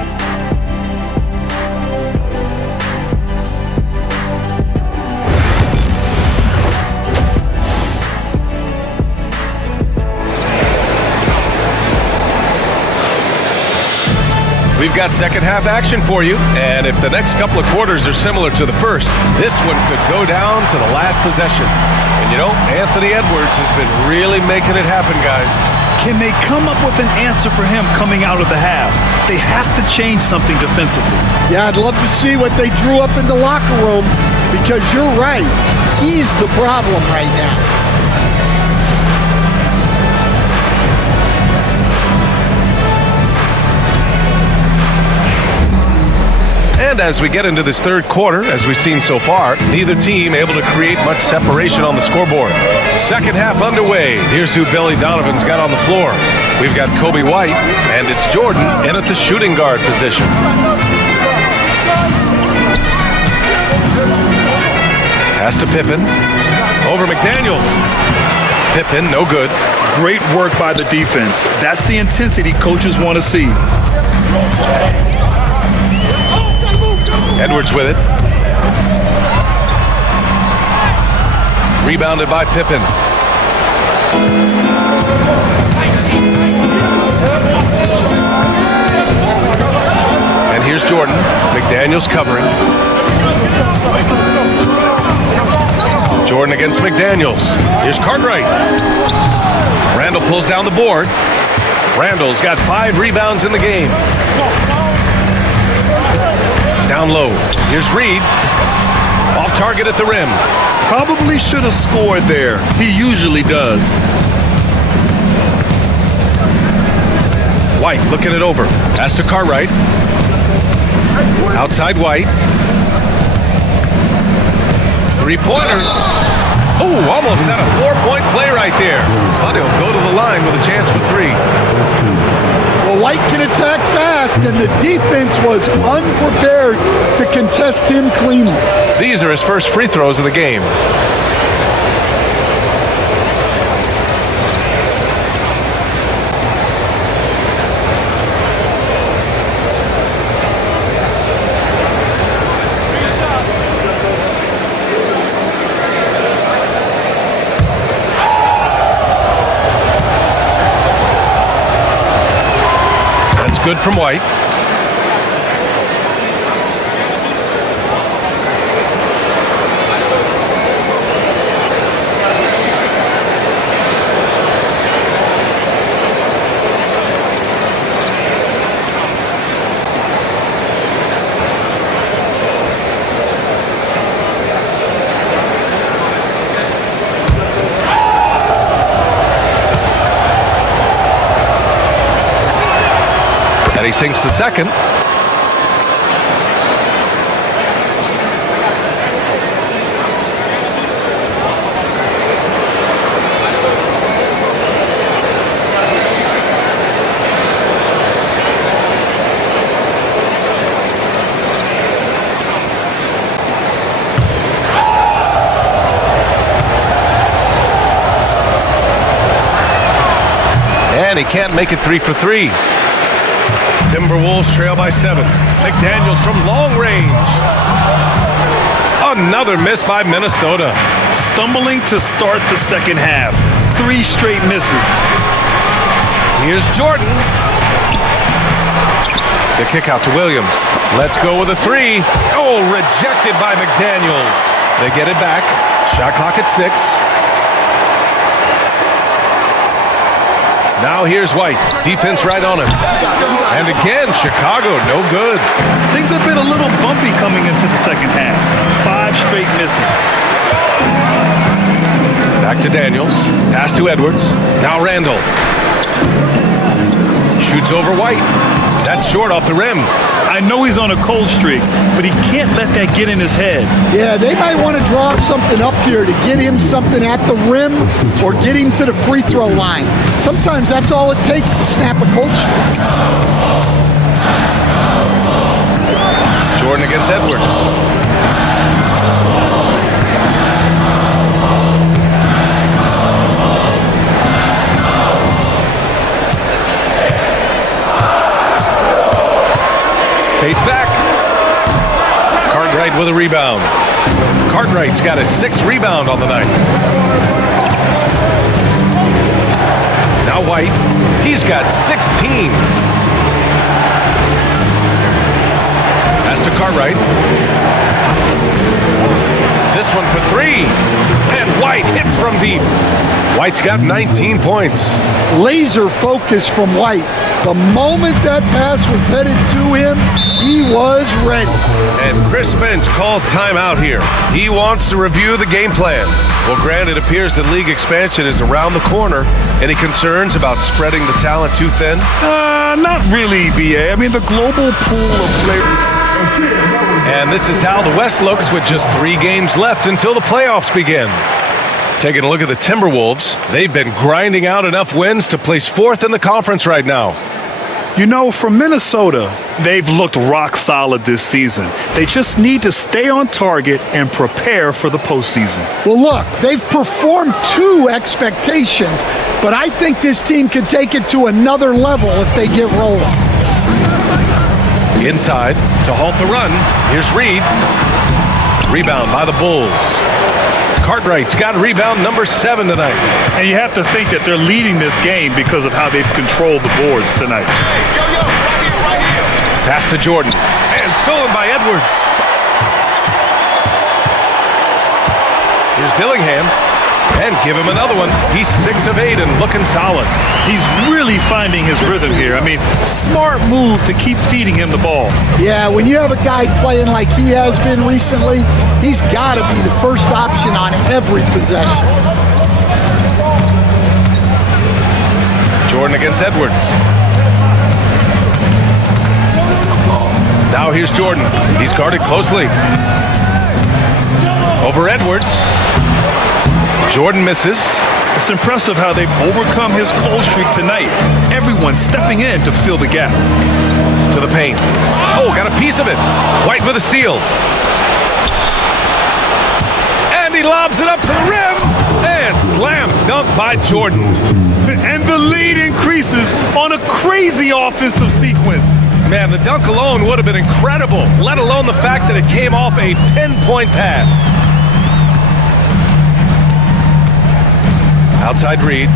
We've got second half action for you, and if the next couple of quarters are similar to the first, this one could go down to the last possession. And you know, Anthony Edwards has been really making it happen, guys. Can they come up with an answer for him coming out of the half? They have to change something defensively. Yeah, I'd love to see what they drew up in the locker room, because you're right. He's the problem right now. And as we get into this third quarter, as we've seen so far, neither team able to create much separation on the scoreboard. Second half underway. Here's who Billy Donovan's got on the floor. We've got Kobe White, and it's Jordan in at the shooting guard position. Pass to Pippen. Over McDaniels. Pippen, no good. Great work by the defense. That's the intensity coaches want to see. Edwards with it. Rebounded by Pippen. And here's Jordan. McDaniels covering. Jordan against McDaniels. Here's Cartwright. Randall pulls down the board. Randall's got 5 rebounds in the game. Down low. Here's Reed. Off target at the rim. Probably should have scored there. He usually does. White looking it over. Pass to Cartwright. Outside White. Three-pointer. Oh, almost had a 4-point play right there. But he'll go to the line with a chance for three. Well, White can attack fast, and the defense was unprepared to contest him cleanly. These are his first free throws of the game. Good from White. He sinks the second. And he can't make it 3 for 3. Timberwolves trail by 7. McDaniels from long range. Another miss by Minnesota. Stumbling to start the second half. 3 straight misses. Here's Jordan. The kick out to Williams. Let's go with a 3. Oh, rejected by McDaniels. They get it back. Shot clock at 6. Now here's White. Defense right on him. And again, Chicago, no good. Things have been a little bumpy coming into the second half. 5 straight misses. Back to Daniels. Pass to Edwards. Now Randall. Shoots over White. That's short off the rim. I know he's on a cold streak, but he can't let that get in his head. Yeah, they might want to draw something up here to get him something at the rim or get him to the free throw line. Sometimes that's all it takes to snap a cold streak. Jordan against Edwards. Fades back. Cartwright with a rebound. Cartwright's got his 6th rebound on the night. Now White. He's got 16. Pass to Cartwright. This one for 3. And White hits from deep. White's got 19 points. Laser focus from White. The moment that pass was headed to him, he was ready. And Chris Finch calls timeout here. He wants to review the game plan. Well, Grant, it appears that league expansion is around the corner. Any concerns about spreading the talent too thin? Not really, BA. I mean, the global pool of players. And this is how the West looks with just 3 games left until the playoffs begin. Taking a look at the Timberwolves, they've been grinding out enough wins to place 4th in the conference right now. You know, for Minnesota, they've looked rock solid this season. They just need to stay on target and prepare for the postseason. Well, look, they've performed to expectations, but I think this team can take it to another level if they get rolling. Inside to halt the run. Here's Reed. Rebound by the Bulls. Cartwright's got rebound number 7 tonight. And you have to think that they're leading this game because of how they've controlled the boards tonight. Hey, yo, right here. Pass to Jordan. And stolen by Edwards. Here's Dillingham. And give him another one. He's 6 of 8 and looking solid. He's really finding his rhythm here. I mean, smart move to keep feeding him the ball. Yeah, when you have a guy playing like he has been recently, he's got to be the first option on every possession. Jordan against Edwards. Now here's Jordan. He's guarded closely. Over Edwards. Jordan misses. It's impressive how they've overcome his cold streak tonight. Everyone stepping in to fill the gap. To the paint. Oh, got a piece of it. White with a steal. And he lobs it up to the rim. And slam dunk by Jordan. And the lead increases on a crazy offensive sequence. Man, the dunk alone would have been incredible, let alone the fact that it came off a pinpoint pass. Outside Reed.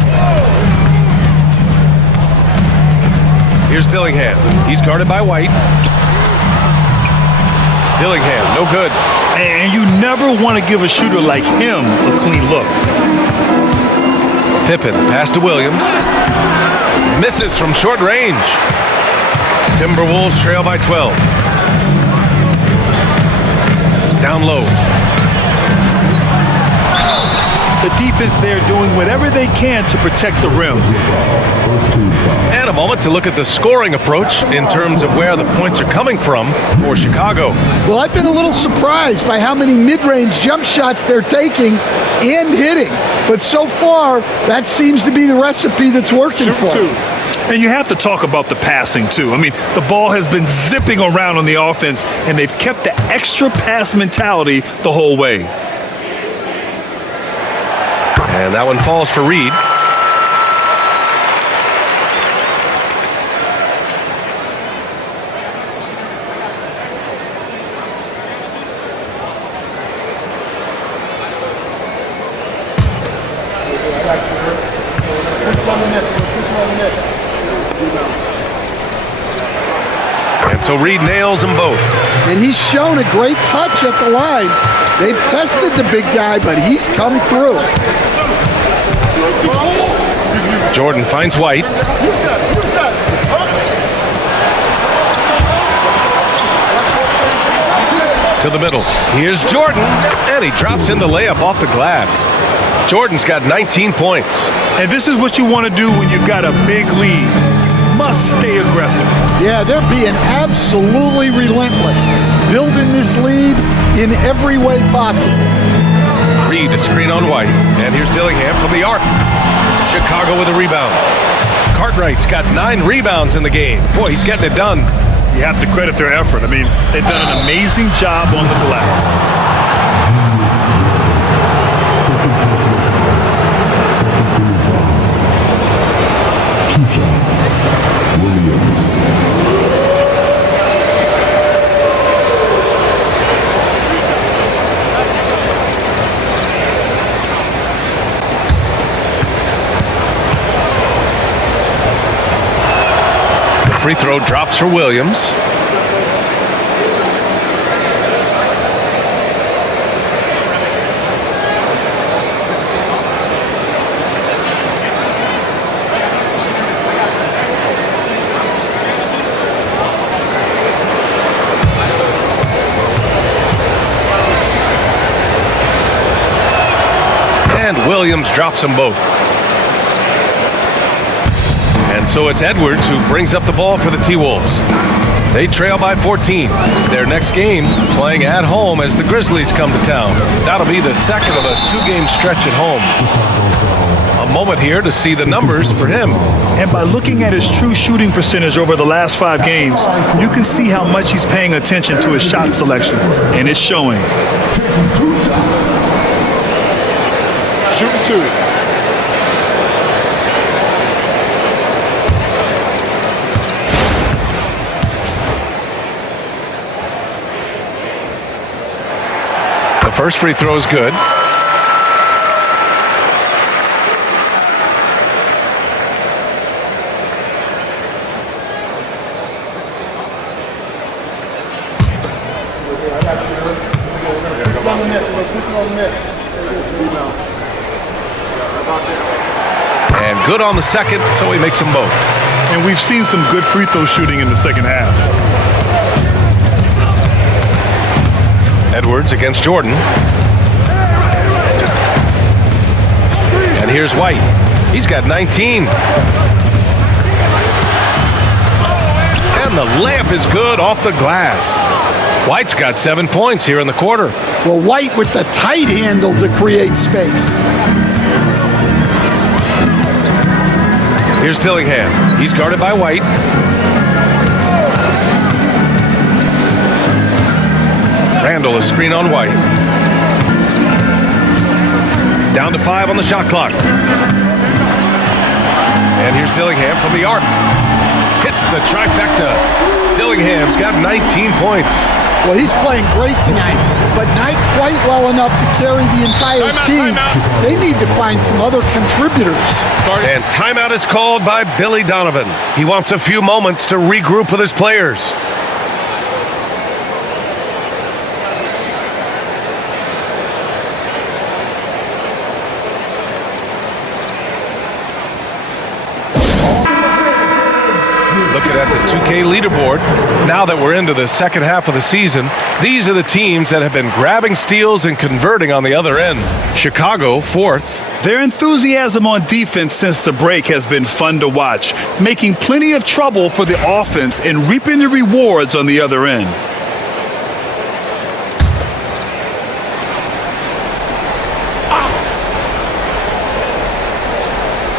Here's Dillingham. He's guarded by White. Dillingham, no good. And you never want to give a shooter like him a clean look. Pippen, pass to Williams. Misses from short range. Timberwolves trail by 12. Down low. The defense there doing whatever they can to protect the rim. And a moment to look at the scoring approach in terms of where the points are coming from for Chicago. Well, I've been a little surprised by how many mid-range jump shots they're taking and hitting. But so far, that seems to be the recipe that's working for them. And you have to talk about the passing, too. I mean, the ball has been zipping around on the offense, and they've kept the extra pass mentality the whole way. And that one falls for Reed. And so Reed nails them both. And he's shown a great touch at the line. They've tested the big guy, but he's come through. Jordan finds White. To the middle. Here's Jordan, and he drops in the layup off the glass. Jordan's got 19 points. And this is what you want to do when you've got a big lead. Must stay aggressive. Yeah, they're being absolutely relentless, building this lead in every way possible. Reed, a screen on White, and here's Dillingham from the arc. Chicago with a rebound. Cartwright's got 9 rebounds in the game. Boy, he's getting it done. You have to credit their effort. I mean, they've done an amazing job on the glass. Free throw drops for Williams. And Williams drops them both. And so it's Edwards who brings up the ball for the T-Wolves. They trail by 14. Their next game playing at home as the Grizzlies come to town. That'll be the second of a 2-game stretch at home. A moment here to see the numbers for him. And by looking at his true shooting percentage over the last 5 games, you can see how much he's paying attention to his shot selection. And it's showing. Shooting 2. The first free throw is good. And good on the second, so he makes them both. And we've seen some good free throw shooting in the second half. Edwards against Jordan. And here's White. He's got 19. And the layup is good off the glass. White's got 7 points here in the quarter. Well, White with the tight handle to create space. Here's Dillingham. He's guarded by White. Randall is screen on White. Down to 5 on the shot clock. And here's Dillingham from the arc. Hits the trifecta. Dillingham's got 19 points. Well, he's playing great tonight, but not quite well enough to carry the entire team. They need to find some other contributors. And timeout is called by Billy Donovan. He wants a few moments to regroup with his players. Looking at the 2K leaderboard, now that we're into the second half of the season, these are the teams that have been grabbing steals and converting on the other end. Chicago, 4th. Their enthusiasm on defense since the break has been fun to watch, making plenty of trouble for the offense and reaping the rewards on the other end.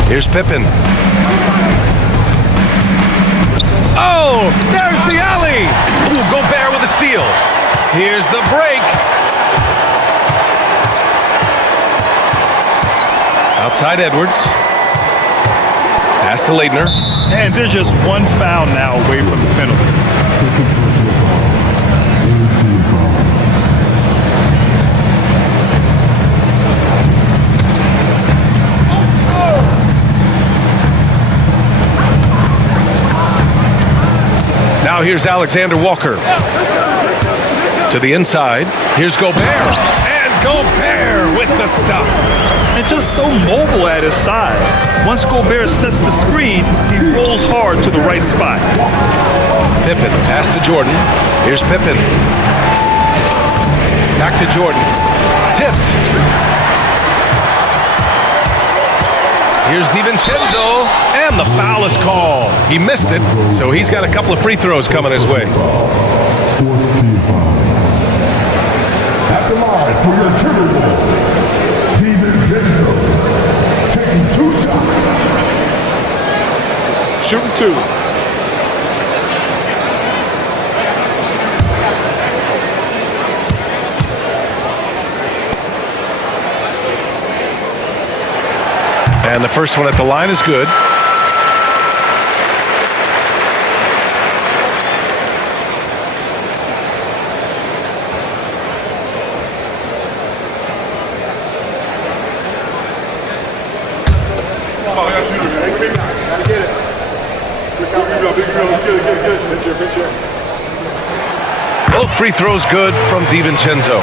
Here's Pippen. Oh, there's the alley. Ooh, Gobert with a steal. Here's the break. Outside Edwards. Pass to Leitner. And there's just one foul now away from the penalty. Now here's Alexander Walker. To the inside. Here's Gobert. And Gobert with the stuff. And just so mobile at his size. Once Gobert sets the screen, he rolls hard to the right spot. Pippen, pass to Jordan. Here's Pippen. Back to Jordan. Tipped. Here's DiVincenzo, and the foul is called. He missed it, so he's got a couple of free throws coming his way. At the line for your Timberwolves, DiVincenzo taking 2 shots. Shooting 2. And the first one at the line is good. Both free throws good from DiVincenzo.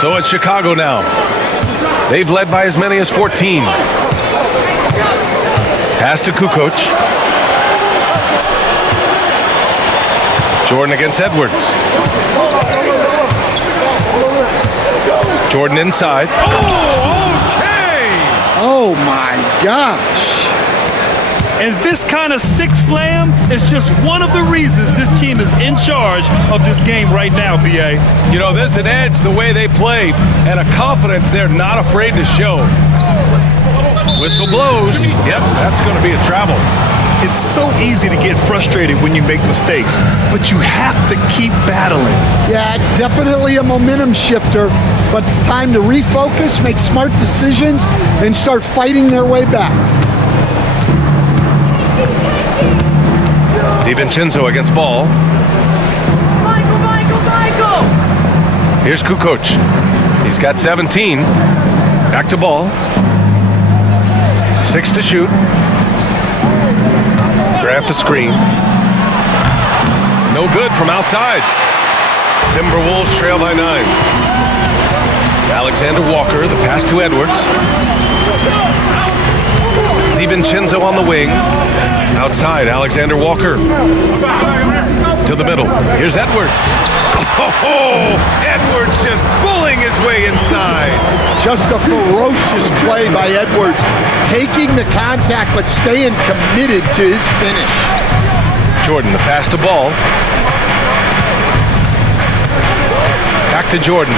So it's Chicago now. They've led by as many as 14. Pass to Kukoc. Jordan against Edwards. Jordan inside. Oh, okay! Oh, my gosh. And this kind of sick slam is just one of the reasons this team is in charge of this game right now, B.A. You know, there's an edge the way they play and a confidence they're not afraid to show. Whistle blows. Yep, that's going to be a travel. It's so easy to get frustrated when you make mistakes, but you have to keep battling. Yeah, it's definitely a momentum shifter, but it's time to refocus, make smart decisions, and start fighting their way back. DiVincenzo against Ball. Michael! Here's Kukoc. He's got 17. Back to Ball. 6 to shoot. Grant the screen. No good from outside. Timberwolves trail by 9. Alexander Walker, the pass to Edwards. DiVincenzo on the wing. Outside, Alexander Walker. To the middle. Here's Edwards. Oh, Edwards just bullying his way inside. Just a ferocious play by Edwards. Taking the contact, but staying committed to his finish. Jordan, the pass to Ball. Back to Jordan.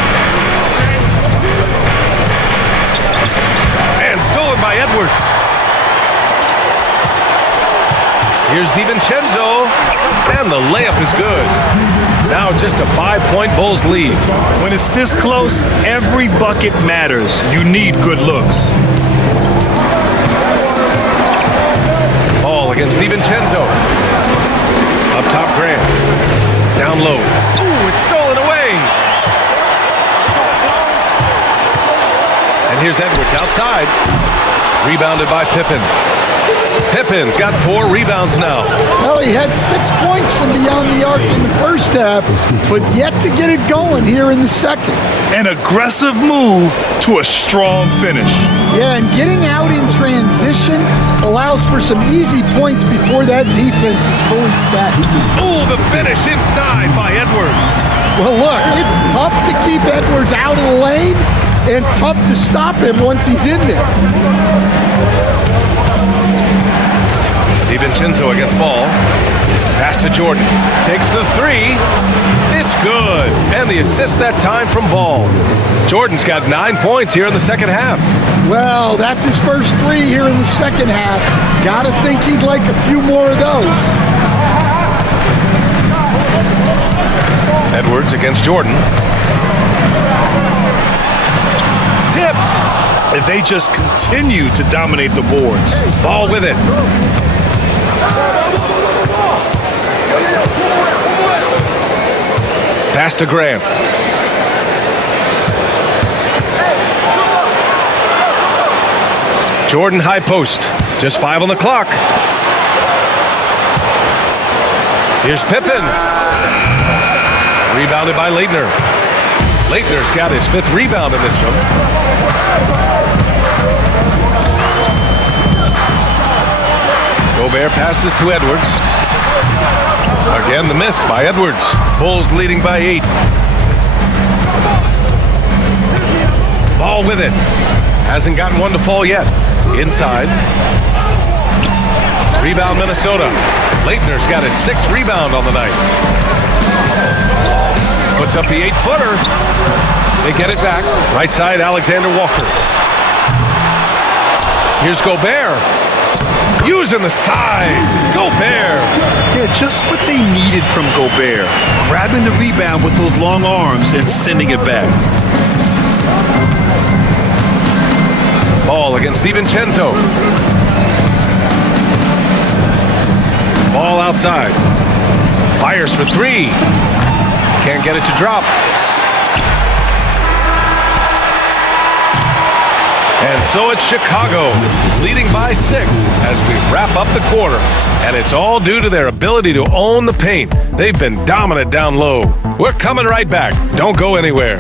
And stolen by Edwards. Here's DiVincenzo, and the layup is good. Now just a 5-point Bulls lead. When it's this close, every bucket matters. You need good looks. Ball against DiVincenzo. Up top, Grant. Down low. Ooh, it's stolen away. And here's Edwards outside. Rebounded by Pippen. Pippen's got 4 rebounds now. Well, he had 6 points from beyond the arc in the first half, but yet to get it going here in the second. An aggressive move to a strong finish. Yeah, and getting out in transition allows for some easy points before that defense is fully set. Ooh, the finish inside by Edwards. Well, look, it's tough to keep Edwards out of the lane and tough to stop him once he's in there. DiVincenzo against Ball. Pass to Jordan. Takes the 3. It's good. And the assist that time from Ball. Jordan's got 9 points here in the second half. Well, that's his first 3 here in the second half. Gotta think he'd like a few more of those. Edwards against Jordan. Tipped. If they just continue to dominate the boards. Ball with it. Pass to Grant. Jordan high post. Just 5 on the clock. Here's Pippen. Rebounded by Leitner. Leitner's got his 5th rebound in this one. Gobert passes to Edwards. Again, the miss by Edwards. Bulls leading by 8. Ball with it. Hasn't gotten one to fall yet. Inside. Rebound Minnesota. Leitner's got his 6th rebound on the night. Puts up the 8-footer. They get it back. Right side, Alexander Walker. Here's Gobert. Using the size. Gobert. Yeah, just what they needed from Gobert. Grabbing the rebound with those long arms and sending it back. Ball against DiVincenzo. Ball outside. Fires for 3. Can't get it to drop. And so it's Chicago, leading by 6 as we wrap up the quarter. And it's all due to their ability to own the paint. They've been dominant down low. We're coming right back. Don't go anywhere.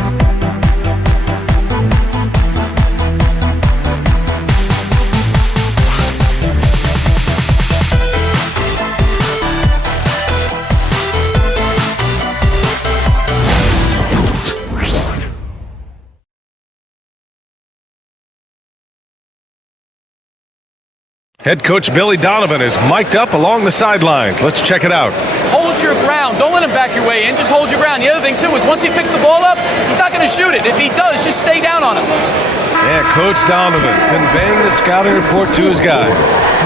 Head coach Billy Donovan is mic'd up along the sidelines. Let's check it out. Hold your ground. Don't let him back your way in. Just hold your ground. The other thing, too, is once he picks the ball up, he's not going to shoot it. If he does, just stay down on him. Yeah, Coach Donovan conveying the scouting report to his guys.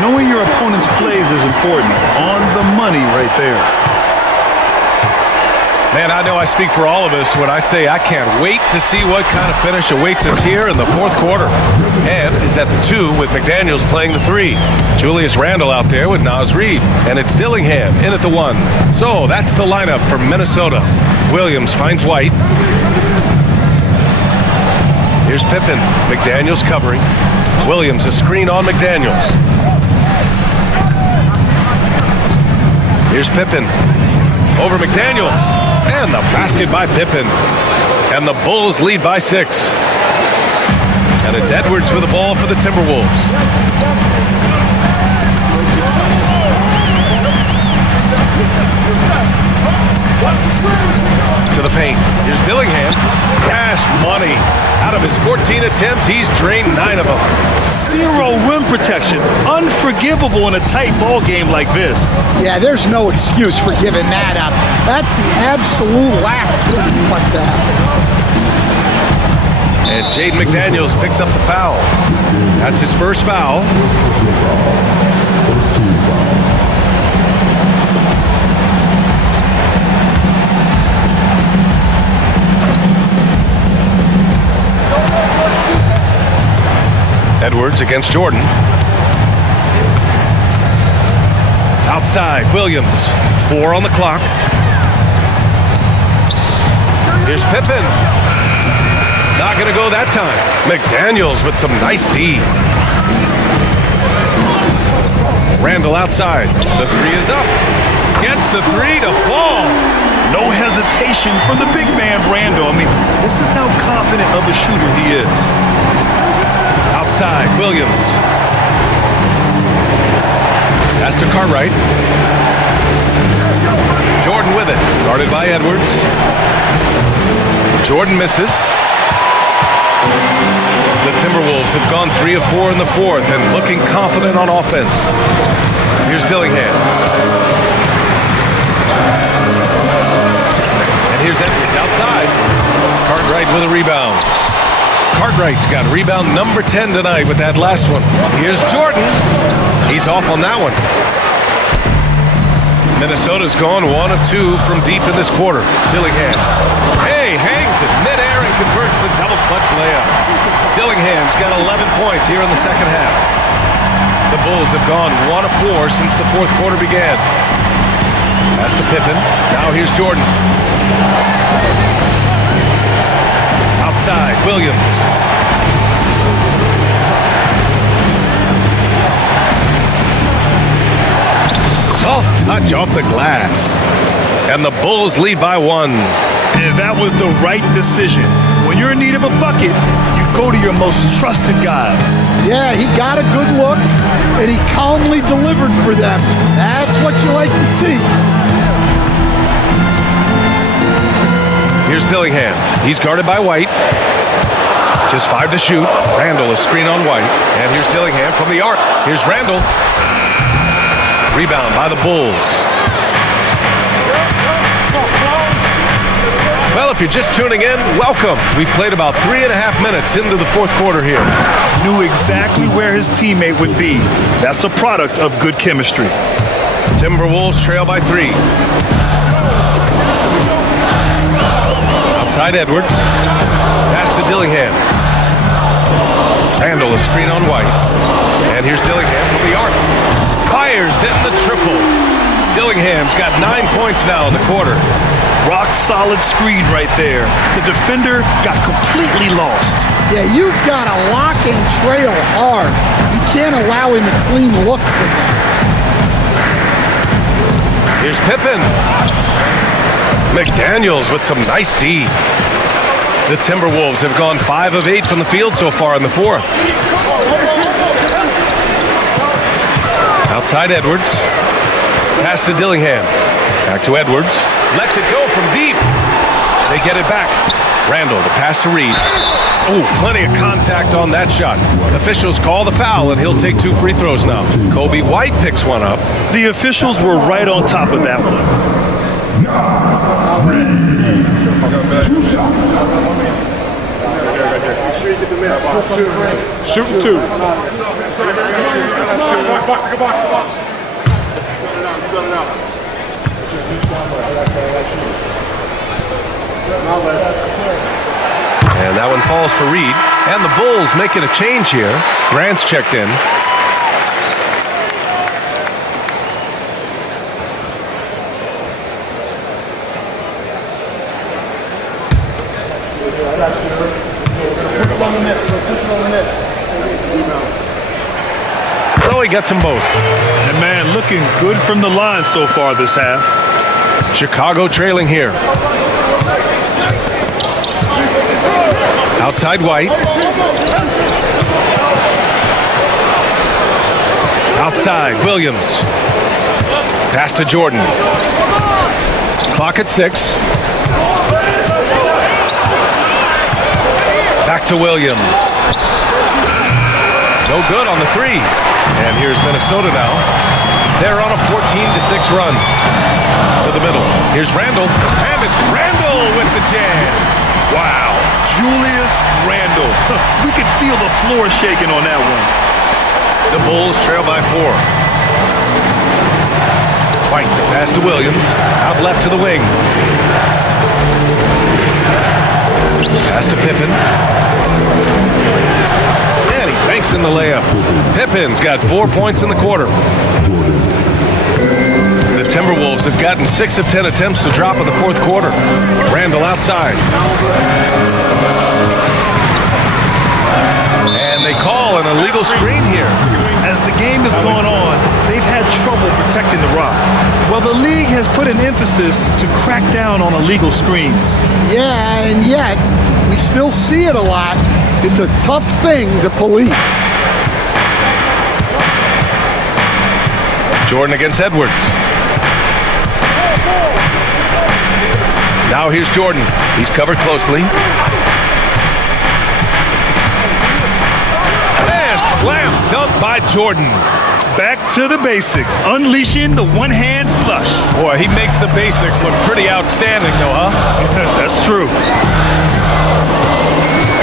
Knowing your opponent's plays is important. On the money right there. Man, I know I speak for all of us when I say I can't wait to see what kind of finish awaits us here in the 4th quarter. And is at the 2 with McDaniels playing the 3. Julius Randle out there with Naz Reid. And it's Dillingham in at the 1. So that's the lineup for Minnesota. Williams finds White. Here's Pippen. McDaniels covering. Williams a screen on McDaniels. Here's Pippen. Over McDaniels. And the basket by Pippen. And the Bulls lead by 6. And it's Edwards with the ball for the Timberwolves. To the paint. Here's Dillingham. Cash money. Out of his 14 attempts, he's drained 9 of them. 0 rim protection. Unforgivable in a tight ball game like this. Yeah, there's no excuse for giving that up. That's the absolute last thing you want to happen. And Jaden McDaniels picks up the foul. That's his first foul. Edwards against Jordan. Outside, Williams. 4 on the clock. Here's Pippen. Not going to go that time. McDaniels with some nice D. Randall outside. The 3 is up. Gets the 3 to fall. No hesitation from the big man, Randall. I mean, this is how confident of a shooter he is. Outside, Williams. Pass to Cartwright. Jordan with it. Guarded by Edwards. Jordan misses. The Timberwolves have gone 3 of 4 in the 4th and looking confident on offense. Here's Dillingham. And here's Edwards outside. Cartwright with a rebound. Cartwright's got rebound number 10 tonight with that last one. Here's Jordan. He's off on that one. Minnesota's gone 1 of 2 from deep in this quarter. Dillingham. Hey, hangs it midair and converts the double clutch layup. Dillingham's got 11 points here in the second half. The Bulls have gone 1 of 4 since the 4th quarter began. Pass to Pippen. Now here's Jordan. Outside, Williams. Soft touch off the glass. And the Bulls lead by 1. And that was the right decision. When you're in need of a bucket, you go to your most trusted guys. Yeah, he got a good look, and he calmly delivered for them. That's what you like to see. Here's Dillingham. He's guarded by White. Just 5 to shoot. Randall is screen on White. And here's Dillingham from the arc. Here's Randall. Rebound by the Bulls. Well, if you're just tuning in, welcome. We've played about 3.5 minutes into the 4th quarter here. Knew exactly where his teammate would be. That's a product of good chemistry. Timberwolves trail by 3. Outside Edwards. Pass to Dillingham. Randall a screen on White. And here's Dillingham from the arc. Fires in the triple. Dillingham's got 9 points now in the quarter. Rock solid screen right there. The defender got completely lost. Yeah, you've got to lock and trail hard. You can't allow him a clean look from that. Here's Pippen. McDaniels with some nice D. The Timberwolves have gone 5 of 8 from the field so far in the 4th. Outside Edwards. Pass to Dillingham. Back to Edwards. Lets it go from deep. They get it back. Randall, the pass to Reed. Oh, plenty of contact on that shot. Officials call the foul, and he'll take 2 free throws now. Kobe White picks one up. The officials were right on top of that one. Shooting 2. And that one falls for Reed. And the Bulls making a change here. Grant's checked in. So he gets them both. And man, looking good from the line so far this half. Chicago trailing here. Outside White. Outside Williams. Pass to Jordan. Clock at 6. Back to Williams. No good on the 3. And here's Minnesota now. They're on a 14-6 run. To the middle. Here's Randall. And it's Randall with the jam. Wow, Julius Randle. We could feel the floor shaking on that one. The Bulls trail by 4. White, the pass to Williams. Out left to the wing. Pass to Pippen. And he banks in the layup. Pippen's got 4 points in the quarter. The Timberwolves have gotten 6 of 10 attempts to drop in the fourth quarter. Randall outside. And they call an illegal screen here. As the game has gone on, they've had trouble protecting the rock. Well, the league has put an emphasis to crack down on illegal screens. Yeah, and yet we still see it a lot. It's a tough thing to police. Jordan against Edwards. Now here's Jordan. He's covered closely. And slam dunk by Jordan. Back to the basics, unleashing the one-hand flush. Boy, he makes the basics look pretty outstanding though, huh? That's true.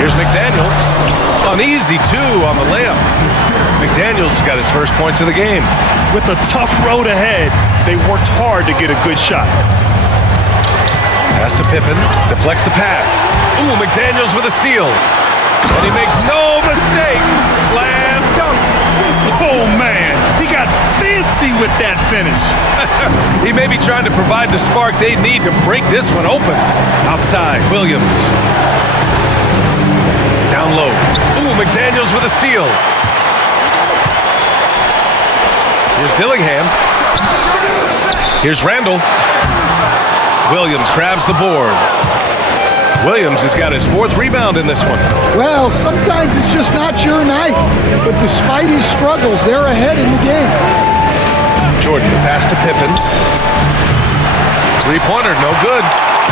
Here's McDaniels. An easy 2 on the layup. McDaniels got his first points of the game. With a tough road ahead, they worked hard to get a good shot. Pass to Pippen, deflects the pass. Ooh, McDaniels with a steal. And he makes no mistake. Slam dunk. Oh, man, he got fancy with that finish. He may be trying to provide the spark they need to break this one open. Outside, Williams. Down low. Ooh, McDaniels with a steal. Here's Dillingham. Here's Randall. Williams grabs the board. Williams has got his 4th rebound in this one. Well, sometimes it's just not your night. But despite his struggles, they're ahead in the game. Jordan, the pass to Pippen. 3-pointer, no good.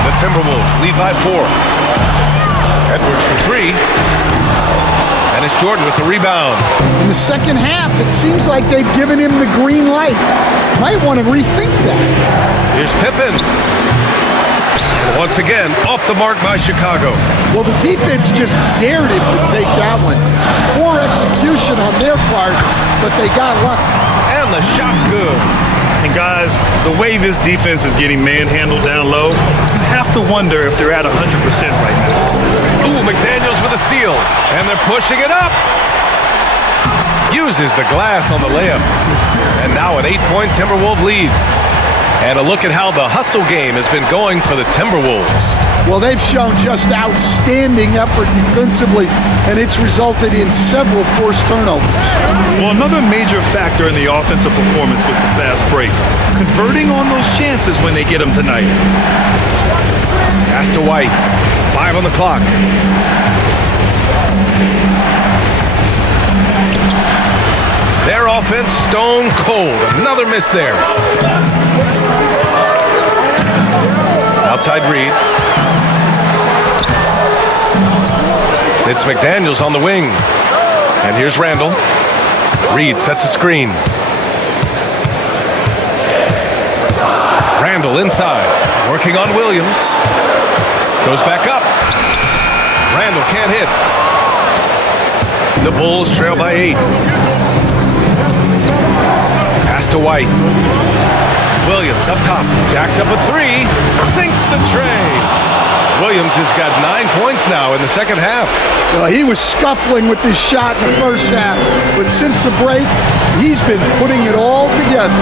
The Timberwolves lead by 4. Edwards for 3. And it's Jordan with the rebound. In the second half, it seems like they've given him the green light. Might want to rethink that. Here's Pippen. And once again, off the mark by Chicago. Well, the defense just dared him to take that one. Poor execution on their part, but they got lucky. And the shot's good. And guys, the way this defense is getting manhandled down low, you have to wonder if they're at 100% right now. Ooh, McDaniels with a steal. And they're pushing it up. Uses the glass on the layup. And now an 8-point Timberwolves lead. And a look at how the hustle game has been going for the Timberwolves. Well, they've shown just outstanding effort defensively, and it's resulted in several forced turnovers. Well, another major factor in the offensive performance was the fast break. Converting on those chances when they get them tonight. Pass to White. 5 on the clock. Their offense stone cold. Another miss there. Outside Reed. It's McDaniels on the wing. And here's Randall. Reed sets a screen. Randall inside. Working on Williams. Goes back up. Randall can't hit. The Bulls trail by 8. Pass to White. Williams up top. Jacks up a 3. Sinks the tray. Williams has got 9 points now in the second half. Well, he was scuffling with this shot in the first half, but since the break, he's been putting it all together.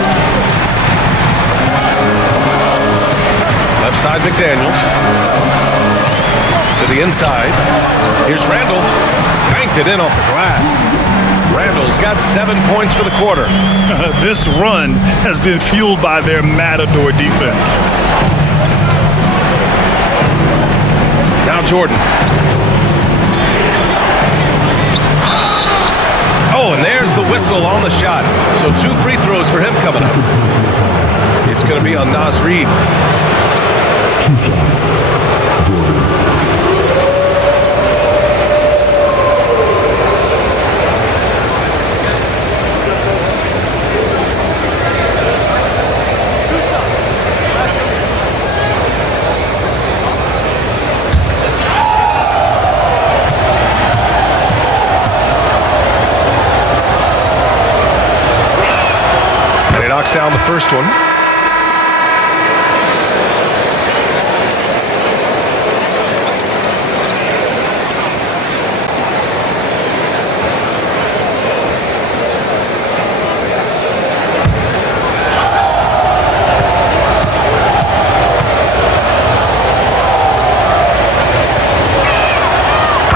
Left side, McDaniels. To the inside. Here's Randall. Banked it in off the glass. Randall's got 7 points for the quarter. This run has been fueled by their matador defense. Now Jordan. whistle on the shot. So 2 free throws for him coming up. It's going to be on Naz Reid. 2 shots. Jordan. Knocks down the first one.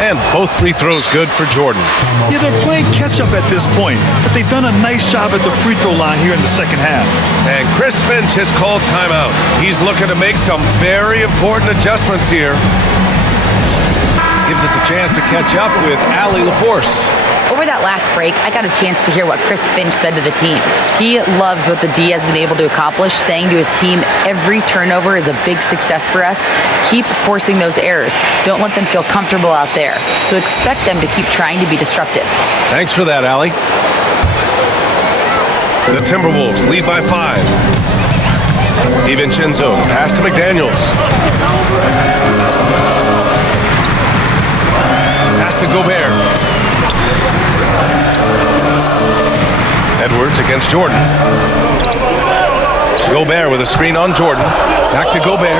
And both free throws good for Jordan. Yeah, they're playing catch-up at this point, but they've done a nice job at the free throw line here in the second half. And Chris Finch has called timeout. He's looking to make some very important adjustments here. Gives us a chance to catch up with Allie LaForce. Over that last break, I got a chance to hear what Chris Finch said to the team. He loves what the D has been able to accomplish, saying to his team, every turnover is a big success for us. Keep forcing those errors. Don't let them feel comfortable out there. So expect them to keep trying to be disruptive. Thanks for that, Allie. The Timberwolves lead by 5. DiVincenzo, pass to McDaniels. Pass to Gobert. Edwards against Jordan. Gobert with a screen on Jordan. Back to Gobert.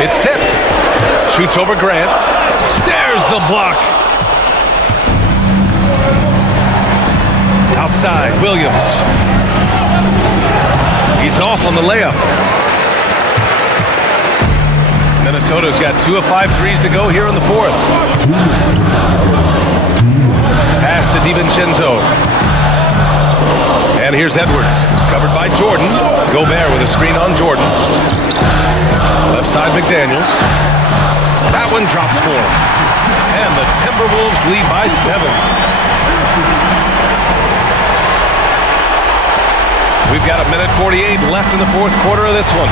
It's tipped. Shoots over Grant. There's the block. Outside, Williams. He's off on the layup. Minnesota's got 2 of 5 threes to go here in the fourth. Pass to DiVincenzo. And here's Edwards, covered by Jordan. Gobert with a screen on Jordan. Left side, McDaniels. That one drops for him. And the Timberwolves lead by 7. We've got 1:48 left in the fourth quarter of this one.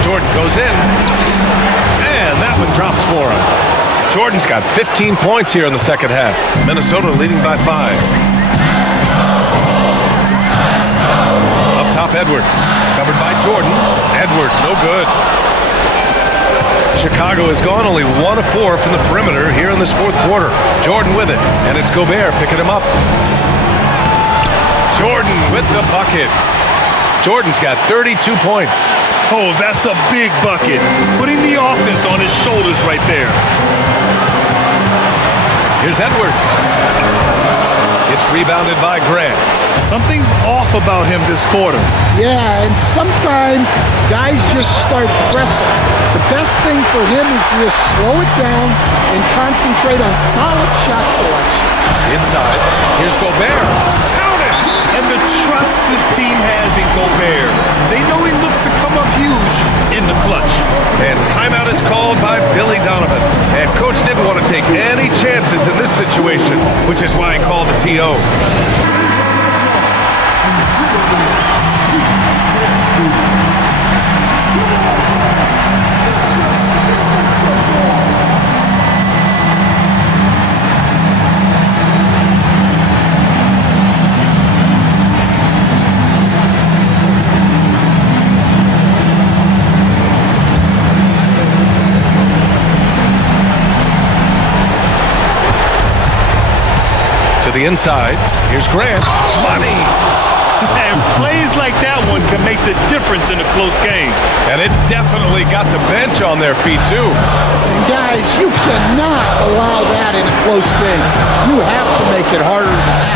Jordan goes in. And that one drops for him. Jordan's got 15 points here in the second half. Minnesota leading by 5. Up top, Edwards. Covered by Jordan. Edwards, no good. Chicago has gone only 1 of 4 from the perimeter here in this fourth quarter. Jordan with it, and it's Gobert picking him up. Jordan with the bucket. Jordan's got 32 points. Oh, that's a big bucket. Putting the offense on his shoulders right there. Here's Edwards. It's rebounded by Grant. Something's off about him this quarter. Yeah, and sometimes guys just start pressing. The best thing for him is to just slow it down and concentrate on solid shot selection. Inside, here's Gobert. Count it! And the trust this team has in Gobert. They know he looks to come up huge in the clutch. And timeout is called by Billy Donovan. And coach didn't want to take any chances in this situation, which is why he called the TO. The inside. Here's Grant. Money! And plays like that one can make the difference in a close game. And it definitely got the bench on their feet, too. And guys, you cannot allow that in a close game. You have to make it harder than that.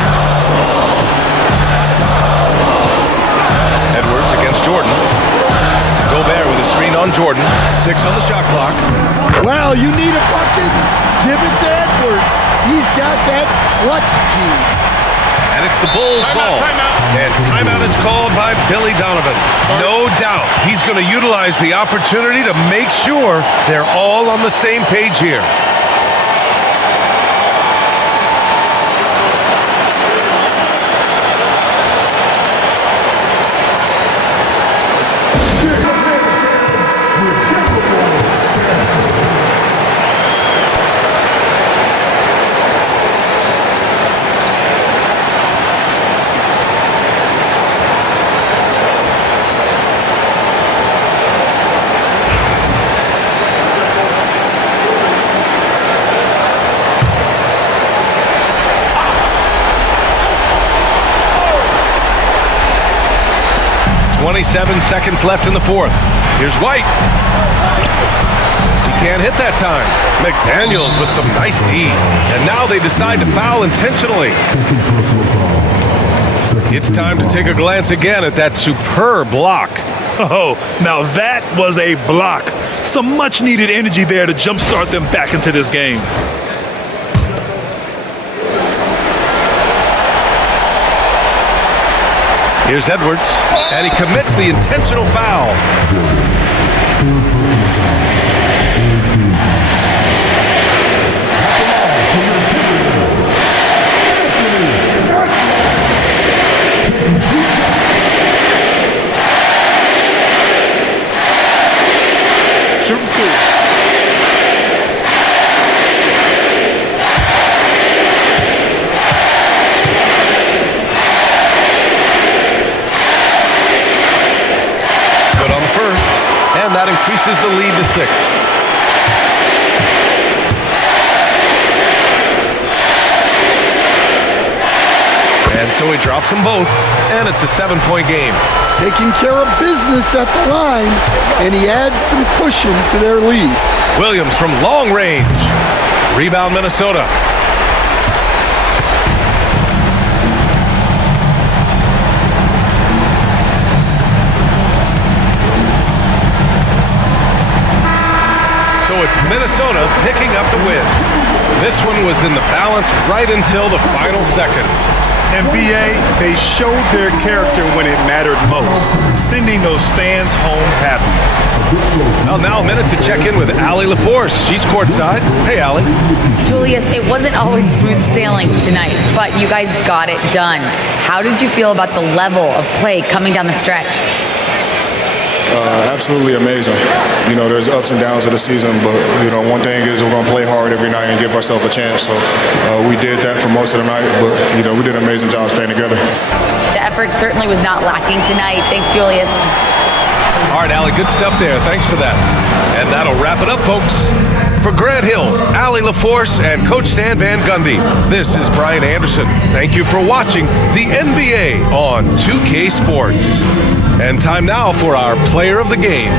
Edwards against Jordan. Gobert with a screen on Jordan. 6 on the shot clock. Well, you need a bucket. Give it to Edwards. He's got that clutch gene. And it's the Bulls' ball. And timeout is called by Billy Donovan. No doubt he's going to utilize the opportunity to make sure they're all on the same page here. 7 seconds left in the fourth. Here's White. He can't hit that time. McDaniels with some nice D. And now they decide to foul intentionally. It's time to take a glance again at that superb block. Oh, now that was a block. Some much-needed energy there to jumpstart them back into this game. Here's Edwards, and he commits the intentional foul. Shooting through. Good on the first, and that increases the lead to 6. And so he drops them both, and it's a 7-point game. Taking care of business at the line, and he adds some cushion to their lead. Williams from long range. Rebound, Minnesota. So it's Minnesota picking up the win. This one was in the balance right until the final seconds. NBA, they showed their character when it mattered most, sending those fans home happy. Well, now a minute to check in with Allie LaForce. She's courtside. Hey, Allie. Julius, it wasn't always smooth sailing tonight, but you guys got it done. How did you feel about the level of play coming down the stretch? Absolutely amazing. You know, there's ups and downs of the season, but, you know, one thing is we're going to play hard every night and give ourselves a chance. So we did that for most of the night, but, you know, we did an amazing job staying together. The effort certainly was not lacking tonight. Thanks, Julius. All right, Allie, good stuff there. Thanks for that. And that'll wrap it up, folks. For Grant Hill, Allie LaForce, and Coach Stan Van Gundy, this is Brian Anderson. Thank you for watching the NBA on 2K Sports. And time now for our player of the game.